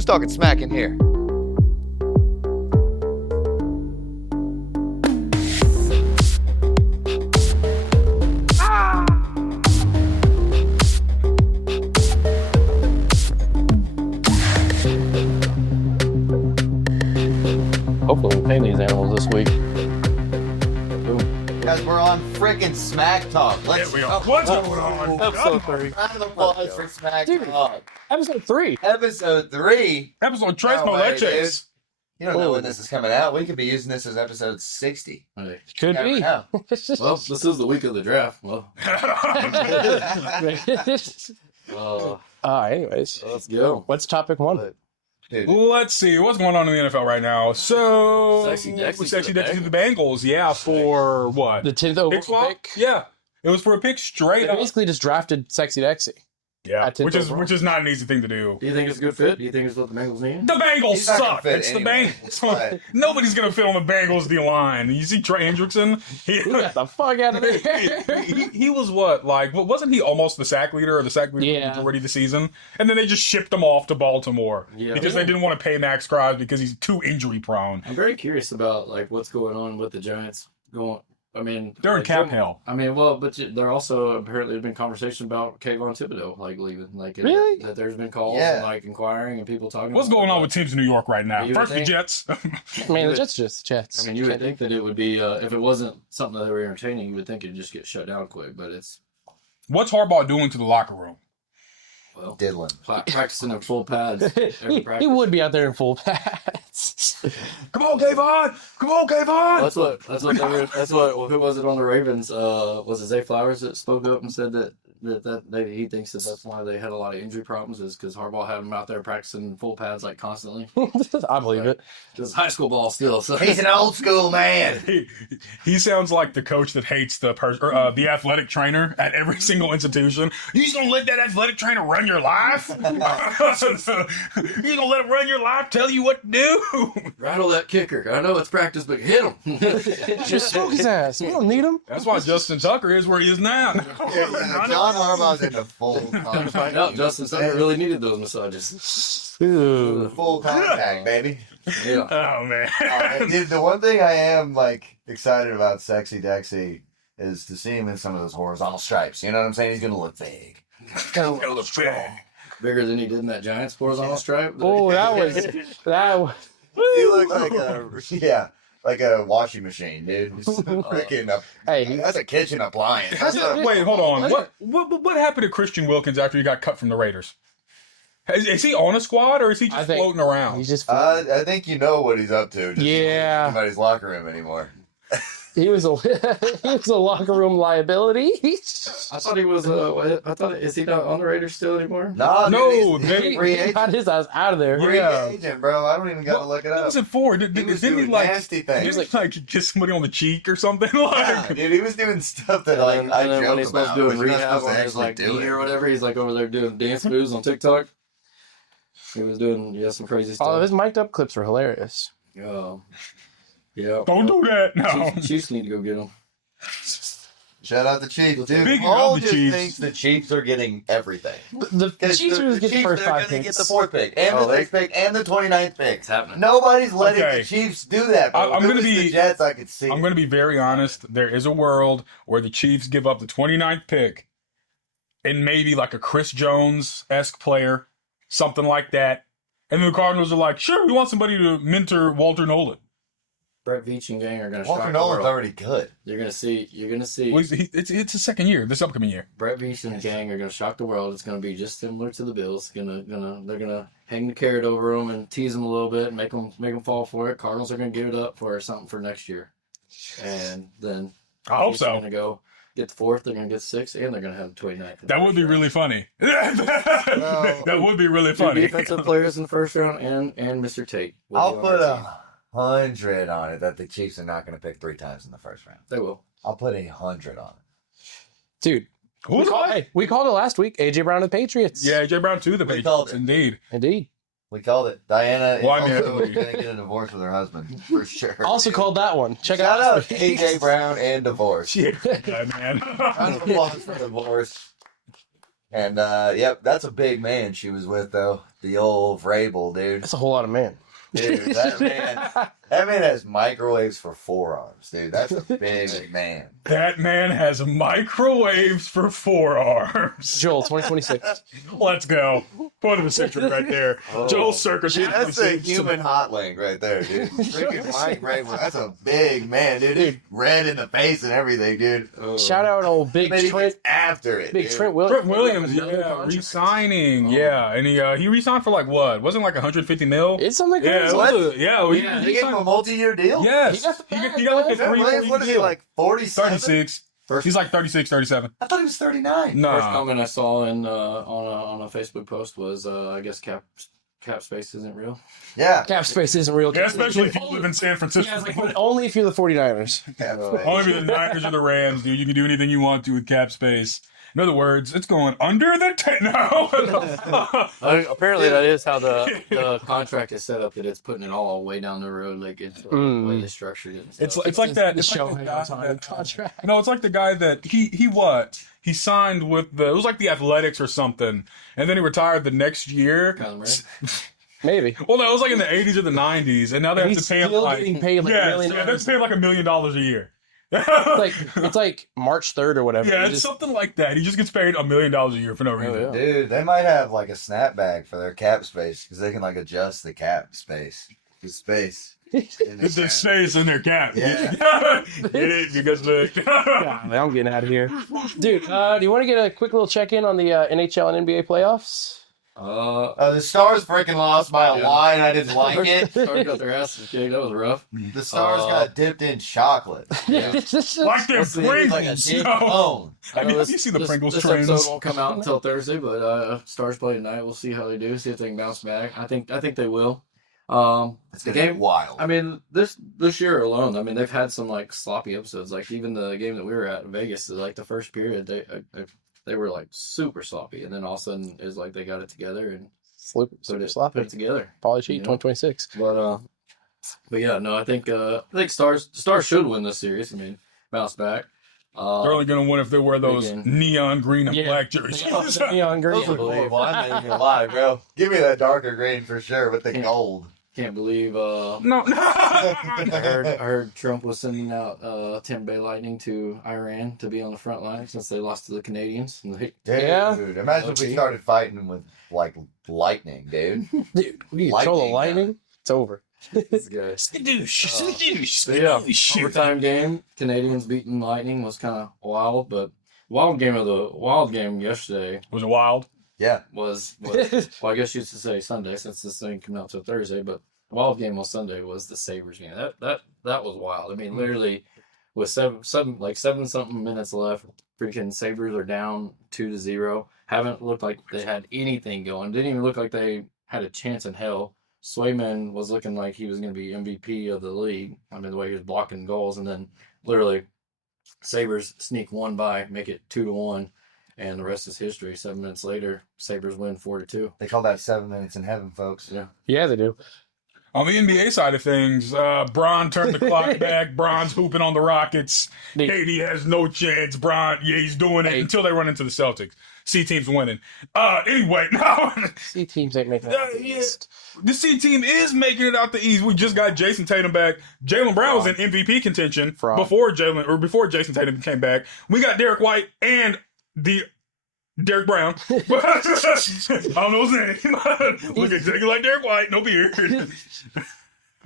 Who's talking smack in here? Hopefully we'll pay these animals this week. Guys, we're on frickin' Smack Talk. Let's we are. What's going on? Episode 3. round of applause for Smack Dude. Talk. Episode 3. Episode 3. Episode Tres No No way, Leches. You don't know when this is coming out. We could be using this as episode 60. Hey. Could You never be. know. Well, this is the week of the draft. Well, Anyways, let's go. what's topic 1? Dude, Let's see what's going on in the NFL right now. So, Sexy Dexy to the to the Bengals, yeah, for what? The 10th Pick overall swap? pick. Yeah, it was for a pick straight They up. basically just drafted Sexy Dexy. Yeah, at 10th which is overall. not an easy thing to do. Do you think it's a good fit? Do you think it's what the Bengals need? The Bengals He's not gonna suck. fit It's anyway. the Bengals. But- Nobody's gonna fit on the Bengals D line. You see Trey Hendrickson? He got the fuck out of there. he was what, like, wasn't he almost the sack leader or the sack leader Yeah. for the majority of the season? And then they just shipped him off to Baltimore Yeah. because they didn't want to pay Max Crosby because he's too injury prone. I'm very curious about like what's going on with the Giants. I mean, They're in like, cap hell. I mean, well, but they're also apparently there's been conversation about Kayvon Thibodeau like leaving. Like, Really? that there's been calls Yeah. and like inquiring and people talking. What's about going that. on with teams in New York right now? You would First the think- Jets. Man, the Jets just Jets. I mean, you would think that it would be if it wasn't something that they were entertaining, you would think it'd just get shut down quick. But it's What's Harbaugh doing to the locker room? well, Diddling. practicing in full pads. Every he practice. would be out there in full pads. Come on, Kayvon! Come on, Kayvon! That's what they were. That's what. Who was it on the Ravens? Was it Zay Flowers that spoke up and said that he thinks that's why they had a lot of injury problems is because Harbaugh had them out there practicing full pads like constantly. I believe it. Because high school ball still. So. He's an old school man. He sounds like the coach that hates the the athletic trainer at every single institution. You just gonna let that athletic trainer run your life? You gonna let him run your life? Tell you what to do? Rattle that kicker. I know it's practice, but hit him. Just smoke his ass. We don't need him. That's why Justin Tucker is where he is now. John Harbaugh's in the full Find contact. out Justin Tucker really needed those massages. Ooh. Full contact, baby. Yeah. Oh man. Dude, the one thing I am like excited about Sexy Dexy is to see him in some of those horizontal stripes. You know what I'm saying? He's gonna look big. Gonna look strong. Bigger than he did in that Giants horizontal stripe. Oh, that was. He looks like a washing machine, dude. He's freaking up. Hey, That's a kitchen appliance. Wait, hold on. What happened to Christian Wilkins after he got cut from the Raiders? Is he on a squad or is he I just think floating around? he's just. I think you know what he's up to. Just Yeah. Not about his locker room anymore. He was a locker room liability. I thought he was. Is he not on the Raiders still anymore? No, No, dude, he's they- a free He agent. got his ass out of there. Free Yeah. agent, bro. I don't even gotta look it What up. was it for? He was Didn't he doing like nasty things. didn't he like kiss somebody on the cheek or something? Yeah, Like, dude, he was doing stuff that like and I then when joke he's supposed about. to do but you're not rehab supposed to on his actually like do knee or it. whatever, he's like over there doing dance moves on TikTok. He was doing some crazy All of stuff. his mic'd up clips were hilarious. Yeah. Yeah. don't do that. No. Chiefs need to go get him. Shout out the Chiefs, dude. Speaking Paul of the just Chiefs. thinks the Chiefs are getting everything. The Chiefs are going to get the first they're 5 gonna picks. get the 4th pick and Oh, the 6th pick and the 29th pick. It's happening. Nobody's letting Okay. the Chiefs do that. Bro. I'm If it gonna was be- the Jets. I could see. I'm going to be very honest. There is a world where the Chiefs give up the 29th pick and maybe like a Chris Jones-esque player, something like that. And the Cardinals are like, sure, we want somebody to mentor Walter Nolan. Brett Veach and gang are going to Walter shock the Nolan's world. already good. You're going to see. Well, it's his second year, this upcoming year. Brett Veach and the gang are going to shock the world. It's going to be just similar to the Bills. They're gonna hang the carrot over them and tease them a little bit and make them fall for it. Cardinals are going to give it up for something for next year, and then I hope Chiefs are so. going to go get the 4th. They're going to get 6th, and they're going to have the 29th. That would be really funny. That would be really Two funny. defensive players in the first round, and Mr. Tate. will I'll be on put our team. 100 on it that the Chiefs are not going to pick 3 times in the first round. They will. I'll put 100 on it. Dude, Who's what? we called it last week. AJ Brown and the Patriots. Yeah, Jay Brown too, the We called Patriots, it. indeed. Indeed. We called it. Diana Well, I mean, is also going to get a divorce with her husband for sure. Also called that one. Check Shout out out AJ Brown and divorce. Shit, man. Round of applause for divorce. And yep, that's a big man she was with though. The old Vrabel, dude. That's a whole lot of man. Dude, that man has microwaves for forearms, dude. That's a big man. That man has microwaves for forearms. Joel, 2026. Let's go. Point of the century right there. Joel Circa. Dude, that's a human hot link right there, dude. Freaking Mike Vrabel. That's a big man, dude. He's red in the face and everything, dude. Shout out old Big But he Trent. gets after it, Big dude. Trent Williams. Trent Williams, Another yeah, contract. re-signing, yeah, and he re-signed for like what? Wasn't it like 150 mil? It's something Yeah, crazy. it was They gave him a multi-year deal? Yes, He got the bag, he got like a Trent 3 Williams, what is he, like 47? 36. He's like 36, 37. I thought he was 39. No, First comment I saw in on a Facebook post was I guess cap space isn't real. Yeah. Cap space isn't real. yeah, especially if you live in San Francisco. Yeah, it's like, only if you're the 49ers. Only the Niners or the Rams, dude. You can do anything you want to with cap space. In other words, it's going under the no. Apparently, that is how the contract is set up. That it's putting it all way down the road, like it's the way they structured it. It's like that. The It's show like the hangs guy on that, contract. no, it's like the guy that he signed with it was like the Athletics or something, and then he retired the next year. Kyler Murray. Maybe. Well, no, it was like in the 80s or the 90s, and now they have He's to pay him still like getting paid like $1 million. yeah, they're paying like $1 million a year. It's like March 3rd or whatever. Yeah, You it's just- something like that. He just gets paid $1 million a year for no reason. yeah. Dude, they might have like a snapback for their cap space because they can like adjust the cap space. The space. in the It's the cap. space in their cap. Yeah. Get it? Because the Golly, I'm getting out of here. Dude, do you want to get a quick little check-in on the NHL and NBA playoffs? The Stars freaking lost by a line. I didn't like it. Stars got their asses kicked. That was rough. The Stars got dipped in chocolate. Yeah. like their Let's see, Pringles. Like a big No. cone. Have you seen the Pringles this trains? episode won't come out until Thursday, but Stars play tonight. We'll see how they do. See if they can bounce back. I think they will. It's The gonna be game. wild. I mean, this year alone, I mean, they've had some like sloppy episodes. Like even the game that we were at in Vegas, like the first period, they were like super sloppy, and then all of a sudden it's like they got it together and Super put sloppy. it together. Polly Sheet, You know? 2026. But yeah, no, I think Stars should win this series. I mean, bounce back. They're only going to win if they wear those Again. neon green and Yeah. black jerseys. Neon green. Those are believe. cool. I'm not even gonna lie, bro. Give me that darker green for sure with the Yeah. gold. Can't believe No. I heard Trump was sending out Tampa Bay Lightning to Iran to be on the front line since they lost to the Canadians. And Dude, Yeah. imagine if we Okay. started fighting with like lightning, dude. Dude, we control the Lightning, lightning. It's over. this guy. But yeah, overtime game. Canadians beating Lightning was kind of wild, but wild game yesterday Was it wild? Yeah. was well, I guess you should say Sunday since this thing came out till Thursday, but the wild game on Sunday was the Sabres game. That was wild. I mean, literally with seven something minutes left, freaking Sabres are down 2-0. Haven't looked like they had anything going. Didn't even look like they had a chance in hell. Swayman was looking like he was going to be MVP of the league. I mean, the way he was blocking goals, and then literally Sabres sneak one by, make it 2-1, and the rest is history. 7 minutes later, Sabres win 4-2. They call that 7 minutes in heaven, folks. Yeah. Yeah, they do. On the NBA side of things, Bron turned the clock back. Bron's hooping on the Rockets. Neat. Katie has no chance. Bron, yeah, he's doing it Hey. until they run into the Celtics. C team's winning. Anyway, no. See, teams ain't making it out the Yeah. East. The C team is making it out the East. We just got Jason Tatum back. Jaylen Brown was in MVP contention Fraud. before Jason Tatum came back. We got Derek White and Derek Brown. I don't know his name. Look exactly like Derek White, no beard.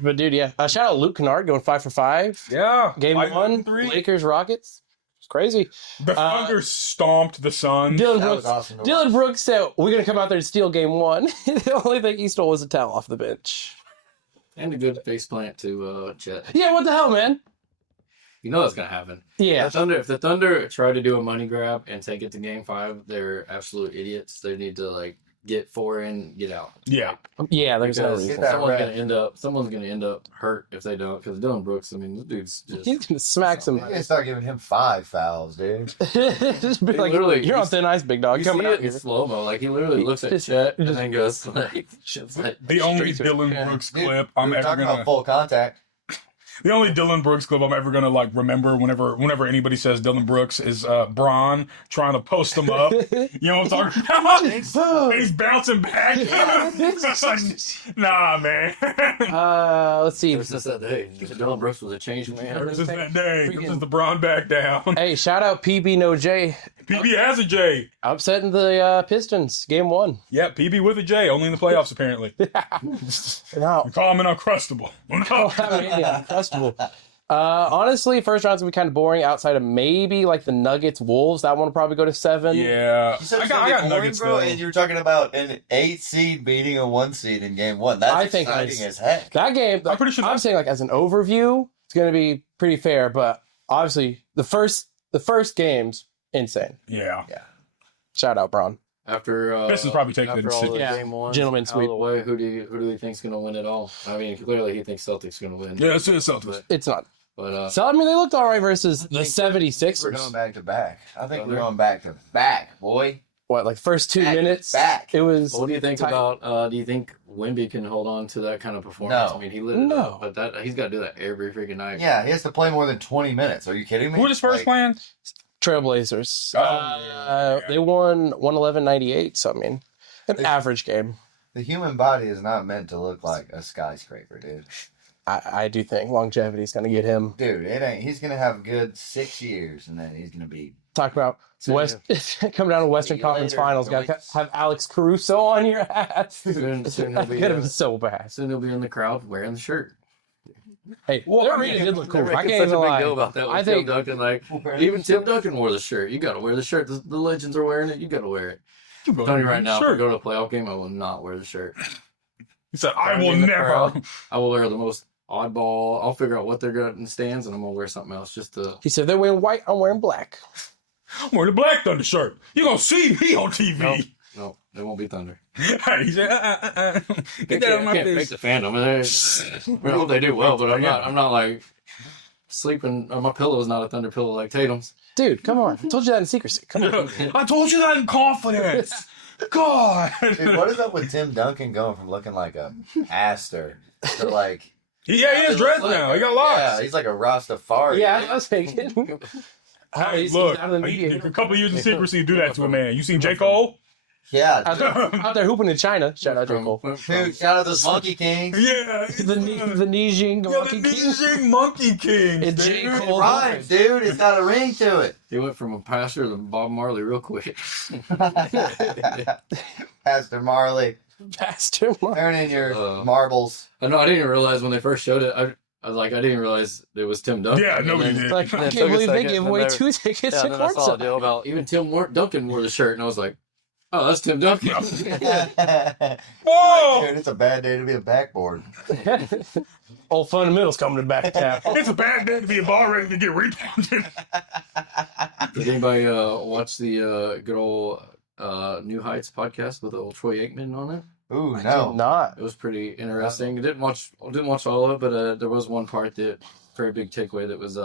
But dude, yeah. Shout out Luke Kennard going 5 for 5. Yeah. Game 1, 3. Lakers, Rockets. It's crazy. The Thunder stomped the Suns. Dylan That was Brooks. awesome. to Dylan watch. Brooks said, "We're gonna come out there and steal Game 1." The only thing he stole was a towel off the bench. And a good face plant to Chet. Yeah, what the hell, man? You know that's going to happen. Yeah, If the Thunder try to do a money grab and take it to Game 5, they're absolute idiots. They need to, like, get 4 in, get out. Yeah. yeah. There's no Because reason. that someone's right. going to end up hurt if they don't. Because Dylan Brooks, I mean, this dude's just... He's gonna smack They're somebody. gonna start giving him 5 fouls, dude. Just be He like, literally- you're on thin ice, big dog. You see Coming out it in here. slow-mo. Like, he literally looks at Just- Chet and just- then goes, like... Shit's like The only Straight to it. Dylan Yeah. Brooks Dude, clip we I'm were ever talking gonna. about full contact. The only Dylan Brooks clip I'm ever gonna like remember whenever anybody says Dylan Brooks is Braun trying to post him up. You know what I'm talking about? He's bouncing back. Nah, man. Let's see. Ever since that day, Dylan Brooks was a changed man. Ever since that day, ever since the Braun back down. Hey, shout out PB No J. PB has a J. Upsetting the Pistons, game 1. Yep, PB with a J, only in the playoffs apparently. No. Call him an uncrustable. Uncrustable. Honestly, first round's gonna be kind of boring outside of maybe like the Nuggets Wolves. That one will probably go to 7. Yeah. You said I it's got gonna be boring, Nuggets bro, though. and you were talking about an 8 seed beating a 1 seed in game 1. That's I think exciting that's- as heck. That game, I'm pretty sure I'm saying like as an overview, it's gonna be pretty fair, but obviously the first game's insane. Yeah. Shout out, Braun. After Pistons probably take it after in all six. the Yeah. game one, Gentleman's out of sweep. the way, who do you think's gonna win it all? I mean, clearly he thinks Celtics gonna win. Yeah, it's the Celtics. But, It's not. but I mean, they looked all right versus the We're 76ers. going back to back. I think we're Thunder. going back to back, boy. What, like first 2 Back to minutes? back. It was. what do you think tight. about? Do you think Wemby can hold on to that kind of performance? No. I mean, he lit it No. up, but that he's got to do that every freaking night. Yeah, he has to play more than 20 minutes. Are you kidding me? Who was first Like, playing? Trailblazers. Oh, yeah. They won 111-98, so I mean, an average game. The human body is not meant to look like a skyscraper, dude. I do think longevity is going to get him. Dude, it ain't. He's gonna have a good 6 years, and then he's gonna be. Talk about West coming down to Western See you Conference later, Finals. Got to boys. have Alex Caruso on your ass. Soon That's he'll going be, to be so bad. soon he'll be in the crowd wearing the shirt. Hey, Well, their I mean, arena did look cool. They're I making can't such even a big lie. deal about that. I With think Tim Duncan, like even Tim Duncan wore the shirt. You got to wear the shirt. The legends are wearing it. You got to wear it. I'm telling you right now, if we Sure. go to a playoff game, I will not wear the shirt. He said, I I'm will in the never. crowd. I will wear the most oddball. I'll figure out what they're got in the stands, and I'm gonna wear something else just to. he said they're wearing white. I'm wearing black. I'm wearing the Black Thunder shirt. You're going to see me on TV. No, they won't be Thunder. He said, Get that on my Can't face. fake the fandom. I hope they do well, but I'm not like sleeping. My pillow is not a Thunder pillow like Tatum's. Dude, come on. I told you that in secrecy. Come on. I told you that in confidence. God. Dude, what is up with Tim Duncan going from looking like a pastor to like? Yeah, he has dreads like now. He a- got locks. Yeah, he's like a Rastafari. Yeah, I was thinking. Hey, He's look, out of the media. a couple of years in secrecy do that to a man. You seen J. Cole? Yeah. Out there hooping in China. Shout out J. Cole. Dude, shout out those Monkey Kings. Yeah. The Nijing Yeah, Monkey the King. Beijing Monkey King. It's J. It Cole. rhymes, dude. It's got a ring to it. He went from a pastor to Bob Marley real quick. Pastor Marley, Pastor Mark. turn in your Uh, marbles. I know. I didn't even realize when they first showed it. I didn't realize it was Tim Duncan. Yeah, And nobody then- did. Like, I Then can't took a believe they second, gave and away then- 2 tickets Yeah, to then I saw a deal courtside. about even Tim Duncan wore the shirt, and I was like, "Oh, that's Tim Duncan." Whoa! Dude, it's a bad day to be a backboard. Old fundamentals coming to back town. It's a bad day to be a ball ready to get rebounded. Did anybody watch the good old New Heights podcast with old Troy Aikman on it? Ooh, I did no. not. It was pretty interesting. Didn't watch all of it, but there was one part that very big takeaway that was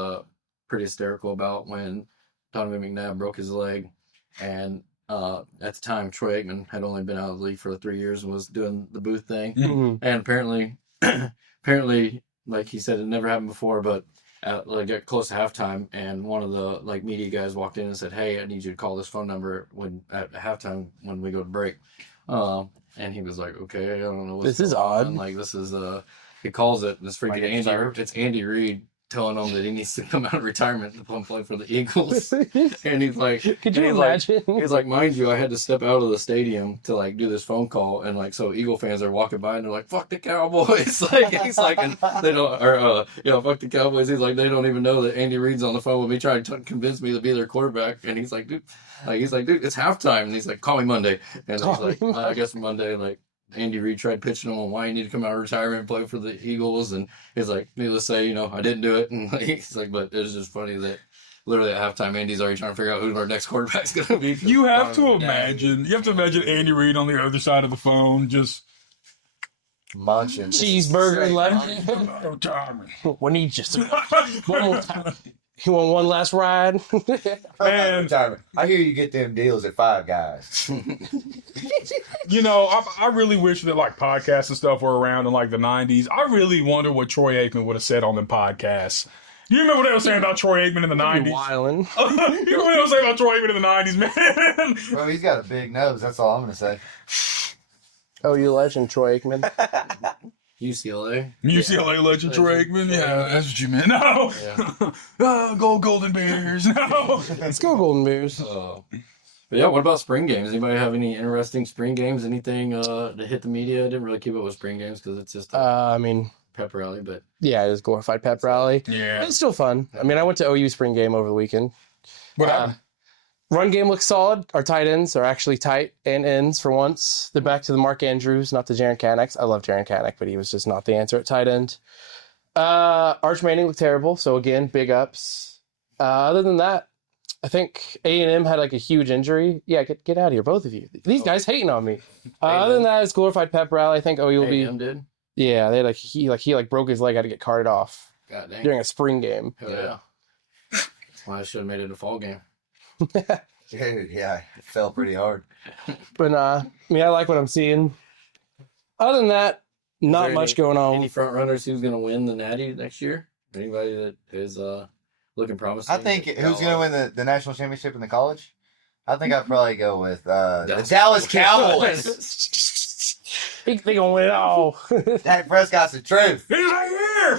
pretty hysterical about when Donovan McNabb broke his leg, and at the time Troy Aikman had only been out of the league for 3 years and was doing the booth thing, Mhm. and apparently, like he said, it never happened before, but. Got close to halftime, and one of the media guys walked in and said, "Hey, I need you to call this phone number at halftime when we go to break." And he was like, "Okay, I don't know what's This is going on." odd. Like this is he calls it this freaking Might get Andy. served. It's Andy Reid telling him that he needs to come out of retirement to come play for the Eagles. And he's like, Could you he's imagine? Like, he's like, mind you, I had to step out of the stadium to do this phone call, and so Eagle fans are walking by and they're like, "Fuck the Cowboys!" He's like, and they don't, or fuck the Cowboys. He's like, they don't even know that Andy Reid's on the phone with me trying to convince me to be their quarterback, and he's like, dude, it's halftime, and he's like, call me Monday, and Call he's like, me I guess Monday, Andy Reid tried pitching him on why he needed to come out of retirement and play for the Eagles, and he's like, needless to say, I didn't do it, and he's like, but it was just funny that literally at halftime, Andy's already trying to figure out who our next quarterback's going to be. You have to imagine Andy Reid on the other side of the phone just Munching. Cheeseburger left. oh, Tommy. We need just one more time. You want one last ride? Man. I hear you get them deals at Five Guys. You know, I really wish that like podcasts and stuff were around in like the 90s. I really wonder what Troy Aikman would have said on them podcasts. You remember what they were saying about Troy Aikman in the 90s? Wildin'. You remember what they were saying about Troy Aikman in the 90s, man? Bro, he's got a big nose. That's all I'm going to say. Oh, you legend, Troy Aikman. UCLA. UCLA legend Troy Aikman? Yeah, that's what you meant. No. Yeah. Go Golden Bears. No. Let's go, Golden Bears. But yeah, what about spring games? Anybody have any interesting spring games? Anything to hit the media? I didn't really keep up with spring games because it's just I mean, pep rally, but yeah, it was glorified pep rally. Yeah. It's still fun. I mean, I went to OU spring game over the weekend. What happened? Run game looks solid. Our tight ends are actually tight and ends for once. They're back to the Mark Andrews, not the Jaren Kanak. I love Jaren Kanak, but he was just not the answer at tight end. Arch Manning looked terrible. So again, big ups. Other than that, I think A&M had like a huge injury. Yeah, get out of here, both of you. These guys hating on me. Other than that, it's glorified pep rally. I think OU will be. A&M did. Yeah, they he broke his leg, had to get carted off God dang. during a spring game. Hell yeah. That's why I should have made it a fall game. Dude, yeah, it fell pretty hard. But I mean, I like what I'm seeing. Other than that, not there much going Any on. front runners who's going to win the Natty next year? Anybody that is looking promising? I think who's going to win the national championship in the college? I think I'd probably go with the Dallas Cowboys. They gonna win it all. Dak Prescott's the truth. He's right here!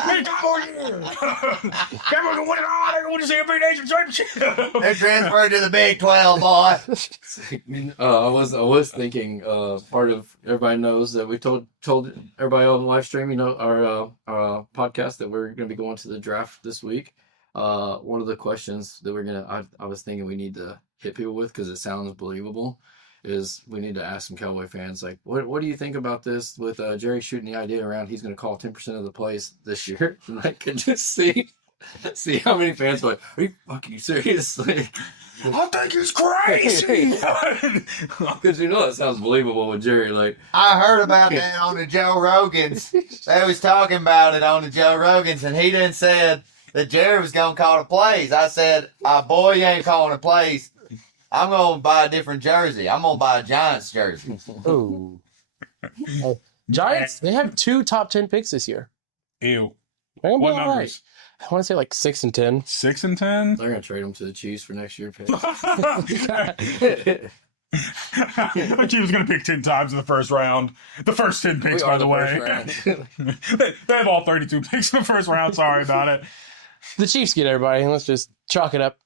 Hey, Cowboys here! Cowboys gonna win it all! They're going to see a big nation championship! They're transferred to the Big 12, boy. I was thinking part of everybody knows that we told everybody on the live stream, you know, our podcast that we're going to be going to the draft this week. One of the questions that I was thinking we need to hit people with because it sounds believable is we need to ask some Cowboy fans like what do you think about this with Jerry shooting the idea around he's going to call 10% of the plays this year, and I could just see how many fans are like, are you fucking serious? Like, I think he's crazy! because you know that sounds believable with Jerry. Like, I heard about that on the Joe Rogans. They was talking about it on the Joe Rogans, and he done said that Jerry was going to call the plays. I said, boy, you ain't calling the plays. I'm going to buy a different jersey. I'm going to buy a Giants jersey. Ooh. Giants, they have 2 top 10 picks this year. Ew. They're gonna be What all right. numbers? I want to say like 6 and 10. 6 and 10? they're going to trade him to the Chiefs for next year. The Chiefs going to pick 10 times in the first round. The first 10 picks, by the way. They have all 32 picks in the first round. Sorry about it. The Chiefs get everybody. Let's just chalk it up.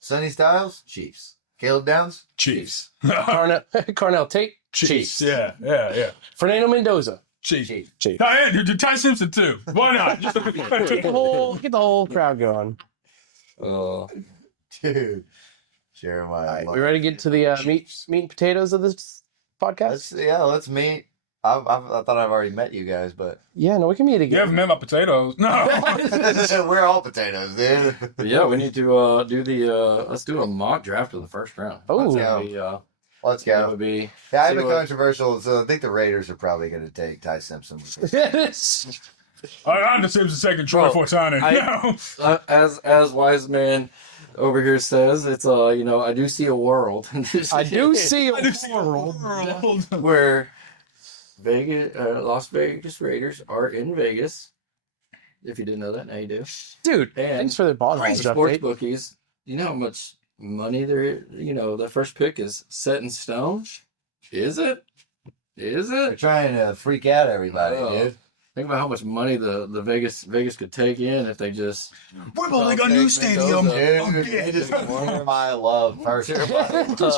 Sonny Styles, Chiefs. Caleb Downs, Chiefs. Carnell Tate, Chiefs. Chiefs. Yeah. Fernando Mendoza, Chiefs. Chiefs. And Ty Simpson, too. Why not? Just Get the whole crowd going. dude. Jeremiah. We ready to get to the meat and potatoes of this podcast? Let's meet. I thought I've already met you guys, but Yeah, no, we can meet You again. haven't met my potatoes. No. we're all potatoes, dude. But yeah, we need to let's do a mock draft of the first round. Oh. Let's That go. would be Yeah, I have see a what- controversial. So I think the Raiders are probably going to take Ty Simpson. I'm the Simpson second Troy Bro, Fortana. No. as wise man over here says, it's I do see a world. I do see a World. where Las Vegas Raiders are in Vegas. If you didn't know that, now you do. Dude, And thanks for the ball knowledge Sports update. bookies, you know how much money the first pick is set in stone? Is it? They're trying to freak out everybody, dude. Think about how much money the Vegas could take in if they just We're building a new stadium. Dude, it is warm my love first. Could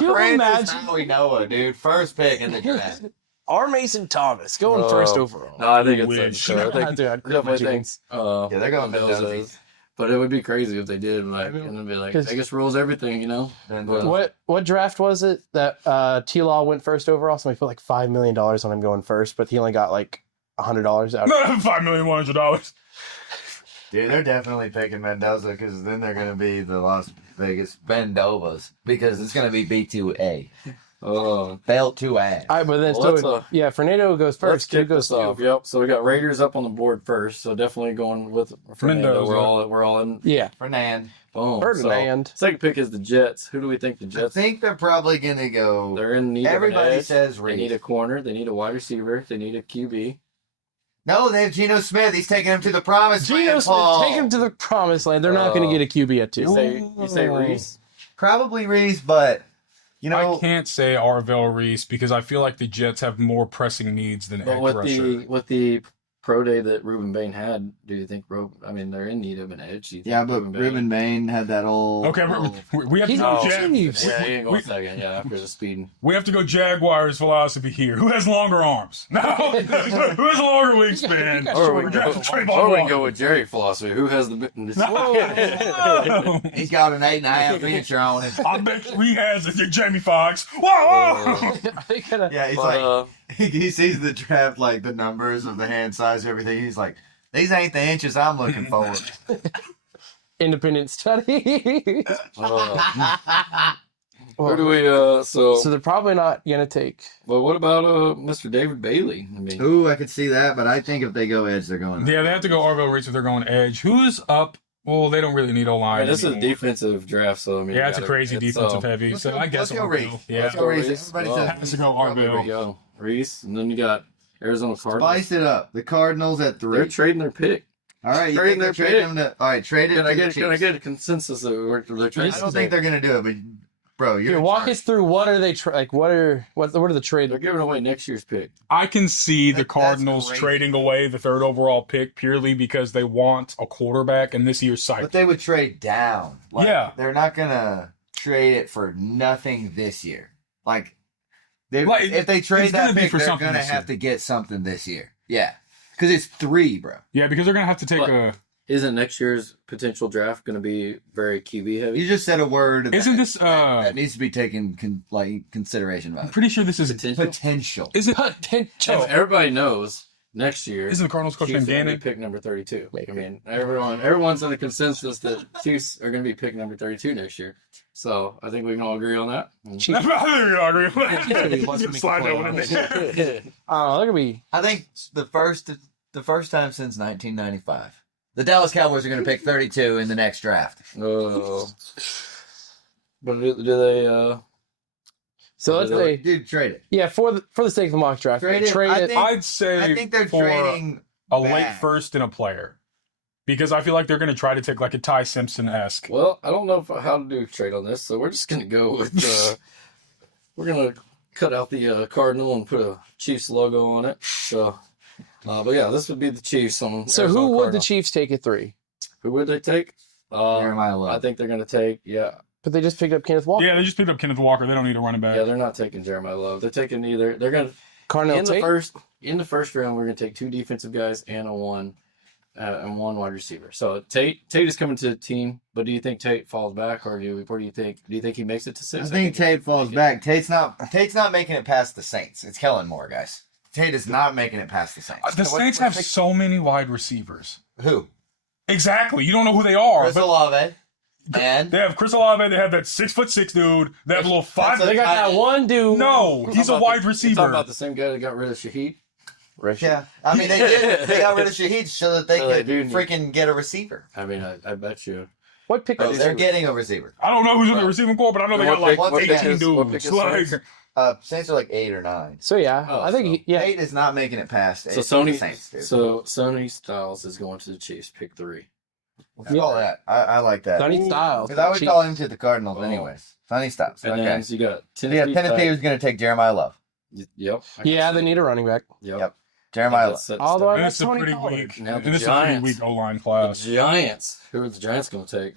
you Francis imagine Howie Noah, dude, first pick in the draft. R. Mason Thomas going first overall? No, I think it's Wish. I think, Dude, I'd quit my definitely think jeans. Yeah, they're going Mendoza's. But it would be crazy if they did, like, and then be like, 'Cause- Vegas rules everything, you know? And, What draft was it that T-Law went first overall? Somebody put like $5 million on him going first, but he only got like $100 out of it. $5,100,000. dude, they're definitely picking Mendoza because then they're going to be the Las Vegas Bendovas because it's going to be B2A. Belt to ass. All right, but then Well, Fernando goes Let's first. Who kick goes this off. Yep. So we got Raiders up on the board first. So definitely going with Fernando. Mendoza. We're all in. Yeah, Fernand. Boom. Ferdinand. So, second pick is the Jets. Who do we think the I Jets? think they're probably gonna go. They're in need Everybody of an edge. says They Reese. need a corner. They need a wide receiver. They need a QB. No, they have Geno Smith. He's taking him to the promised Geno land. Smith, Paul. take him to the promised land. They're not going to get a QB at You 2. say Reese? Probably Reese, but you know, I can't say Arvell Reese because I feel like the Jets have more pressing needs than But edge with rusher. the pro day that Ruben Bain had, do you think they're in need of an edge? Do you think yeah, but Ruben Bain had that old. Okay, we have to He's go on Jag- Chiefs. Yeah, he ain't going we- second. Yeah, after the speed. We have to go Jaguars philosophy here. Who has longer arms? No, who has a longer wingspan? Or we We're can drafting Trayvon go, Walker. with Jerry philosophy. Who has the? No. He's got an 8.5 incher on him. I bet you he has it. Jamie Foxx. Whoa! Yeah, he's But, like he sees the draft, like the numbers of the hand size, everything. He's like, these ain't the inches I'm looking for. Independent study. who do we? So they're probably not going to take. But what about Mr. David Bailey? I mean, Ooh, I could see that, but I think if they go edge, they're going. Yeah, they have to go Arvell Reese if they're going edge. Who's up? Well, they don't really need O-line. this is a anymore. defensive draft, so I mean, Yeah, it's a crazy defensive heavy. Let's So go- I guess let's go Arvell. Reese. Yeah. Let's go Reese. Reese. Everybody Well, says has to go There we Arvell. go, Reese, and then you got Arizona Cardinals. Spice it up. The Cardinals at 3. They're trading their pick. All right, you trading think they're their trading them to? All right, trade it. Can to I the get Chiefs. a consensus that they're I trading? don't think they're gonna do it, but bro, you're Here, in walk charge. us through what are they what are the trade? They're giving away next year's pick. I can see the That's Cardinals crazy. trading away the 3rd overall pick purely because they want a quarterback in this year's cycle. But they would trade down. Like, Yeah. they're not gonna trade it for nothing this year. Like, Like, if they trade it's gonna that be pick, for they're something gonna this have year. to get something this year. Yeah, because it's 3, bro. Yeah, because they're going to have to take But- a... Isn't next year's potential draft going to be very QB heavy? You just said a word. Isn't that- this, that needs to be taken consideration I'm about? pretty sure this is... Potential. Potential. Isn't, Potential. Everybody knows next year. isn't the Cardinals coach Chiefs named are gonna Gannon? be pick number 32. Maybe. I mean, everyone's in the consensus that Chiefs are going to be pick number 32 next year. So I think we can all agree on that. Chiefs. Slide that one in there. Oh, they're gonna be. I think the first time since 1995, the Dallas Cowboys are going to pick 32 in the next draft. Oh. But do they? So let's say, Dude, trade it. yeah, for the sake of the mock draft, Trade it. trade I it. think- I'd say I think they're for trading a late back. first and a player. Because I feel like they're going to try to take like a Ty Simpson-esque. Well, I don't know how to do trade on this, so we're just going to go with. We're going to cut out the Cardinal and put a Chiefs logo on it. So, but yeah, this would be the Chiefs. On So Arizona who would the Cardinal. Chiefs take at 3? Who would they take? Jeremiah Love. I think they're going to take. Yeah, But they just picked up Kenneth Walker. Yeah, they just picked up Kenneth Walker. They don't need a running back. yeah, they're not taking Jeremiah Love. They're taking either. They're going to Cardinal in the Tate. first round. We're going to take 2 defensive guys and one wide receiver. So Tate is coming to the team, but do you think Tate falls back, or do you think he makes it to I 6? think Tate falls back. Tate's not making it past the Saints. It's Kellen Moore, guys. Tate is not making it past the Saints. The Saints have so many wide receivers. Who? Exactly. You don't know who they are. Chris But Olave. And they have Chris Olave. They have that 6'6" dude. They have a little 5. They got that one dude. No, he's a wide Talking receiver. about the same guy that got rid of Shaheed. yeah, I mean they did. They got rid of Shaheed so that they So they could do need- freaking get a receiver. I mean, I bet you. What pick? Oh, is they're it? getting a receiver. I don't know who's in the receiving corps, but I know they got like what pick 18 is- what pick dudes. is Like, Saints? Saints are like 8 or 9. So yeah, Oh, I think so- yeah. Tate is not making it past. So the Saints, dude. Sony Styles is going to the Chiefs. Pick 3. Let's call that. I like that. Sonny Styles. Because I would Chiefs. call him to the Cardinals Oh. anyways. Sonny stops. And Okay. then you got So yeah, Tennessee was going to take Jeremiah Love. Yep. Yeah, they need a running back. Yep. Jeremiah Love. Although I and got it's a Tony pretty Pollard. weak. Now the And it's a pretty Giants. weak O-line The class. Giants. Who are the Giants going to take?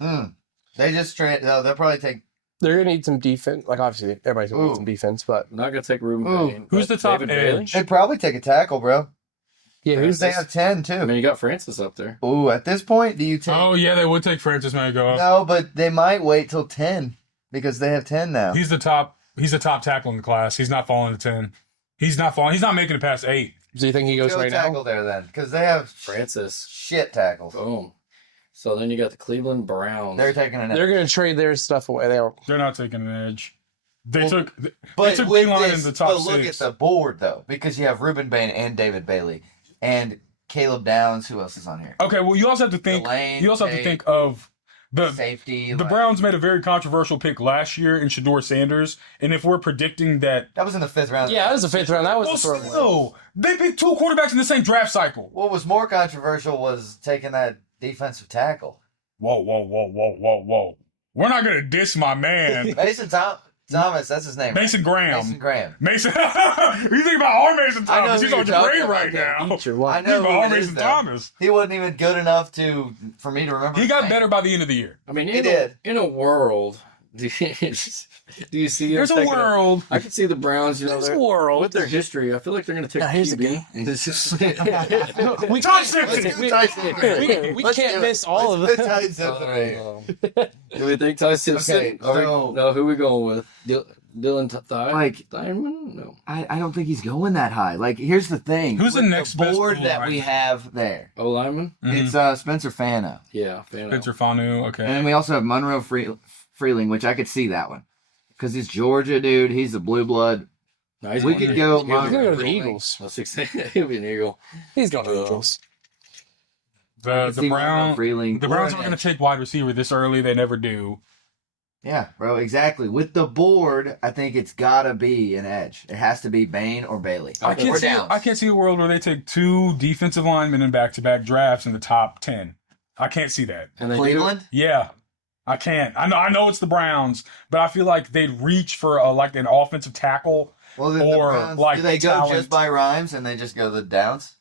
They just trade. They'll probably take. They're gonna need some defense. Like obviously, everybody's gonna Ooh. need some defense, but Not going to take Ruben Ooh. Bain. Who's but the top David Bailey? edge? They'd probably take a tackle, bro. yeah, who's They have 10 too. I mean, you got Francis up there. Ooh, at this point, do you take? Oh, yeah, they would take Francis Mago. No, but they might wait till 10 because they have 10 now. He's the top tackle in the class. He's not falling to 10. He's not making it past 8. do you think he goes Go right tackle now? there then, because they have Francis. shit tackles. Boom. So then you got the Cleveland Browns. They're taking an. They're gonna trade their stuff away. They don't. They're not taking an edge. They Well, took But with D-line this, in the top but look six. at the board though, because you have Reuben Bain and David Bailey and Caleb Downs. Who else is on here? Okay, well, you also have to think. Delane, You also have to Tate, think of the Safety. the like- Browns made a very controversial pick last year in Shador Sanders, and if we're predicting that, That was in the 5th round. Yeah, that was the 5th round. That was well, the third one. still, they picked 2 quarterbacks in the same draft cycle. What was more controversial was taking that defensive tackle. Whoa! We're not gonna diss my man, Mason Thomas, that's his name. Mason right? Graham. Mason Graham. Mason, you think about our Mason I know Thomas? who He's on you're your talking brain right about. now. Eat your I one. know Think about who our it is, Mason though. Thomas. He wasn't even good enough for me to remember. He his got name. better by the end of the year. I mean, He did. in a world, do you see? There's a taking world. I can see the Browns. There's a they're- world. with their history. I feel like they're going to take Now, here's the QB. It's just- We Tom can't, Simpson. we can't miss all of Let's them. put Tyson Simpson. Do we think Tyson Simpson? so- No, who we going with? Dylan Thiemann? No. I don't think he's going that high. Like, here's the thing. Who's the With next best board goal that line? we have there? O lineman? It's Spencer Fano. Yeah, fan Spencer Fanu. Okay. And then we also have Monroe Freeling, which I could see that one. Because he's Georgia, dude. He's a blue blood. No, he's We going could to- go he's going He's going to go to the Freeling. Eagles. Well, 16. He'll be an Eagle. He's going to the Eagles. The See Monroe Freeling. The Browns Or aren't an going edge. to take wide receiver this early. They never do. Yeah, bro, exactly. With the board, I think it's got to be an edge. It has to be Bain or Bailey. I Or can't see a world where they take 2 defensive linemen in back-to-back drafts in the top 10. I can't see that. And they Cleveland? Yeah, I can't. I know it's the Browns, but I feel like they'd reach for like an offensive tackle. Well, then Or, the Browns, like, do they go talent. just by rhymes and they just go the downs?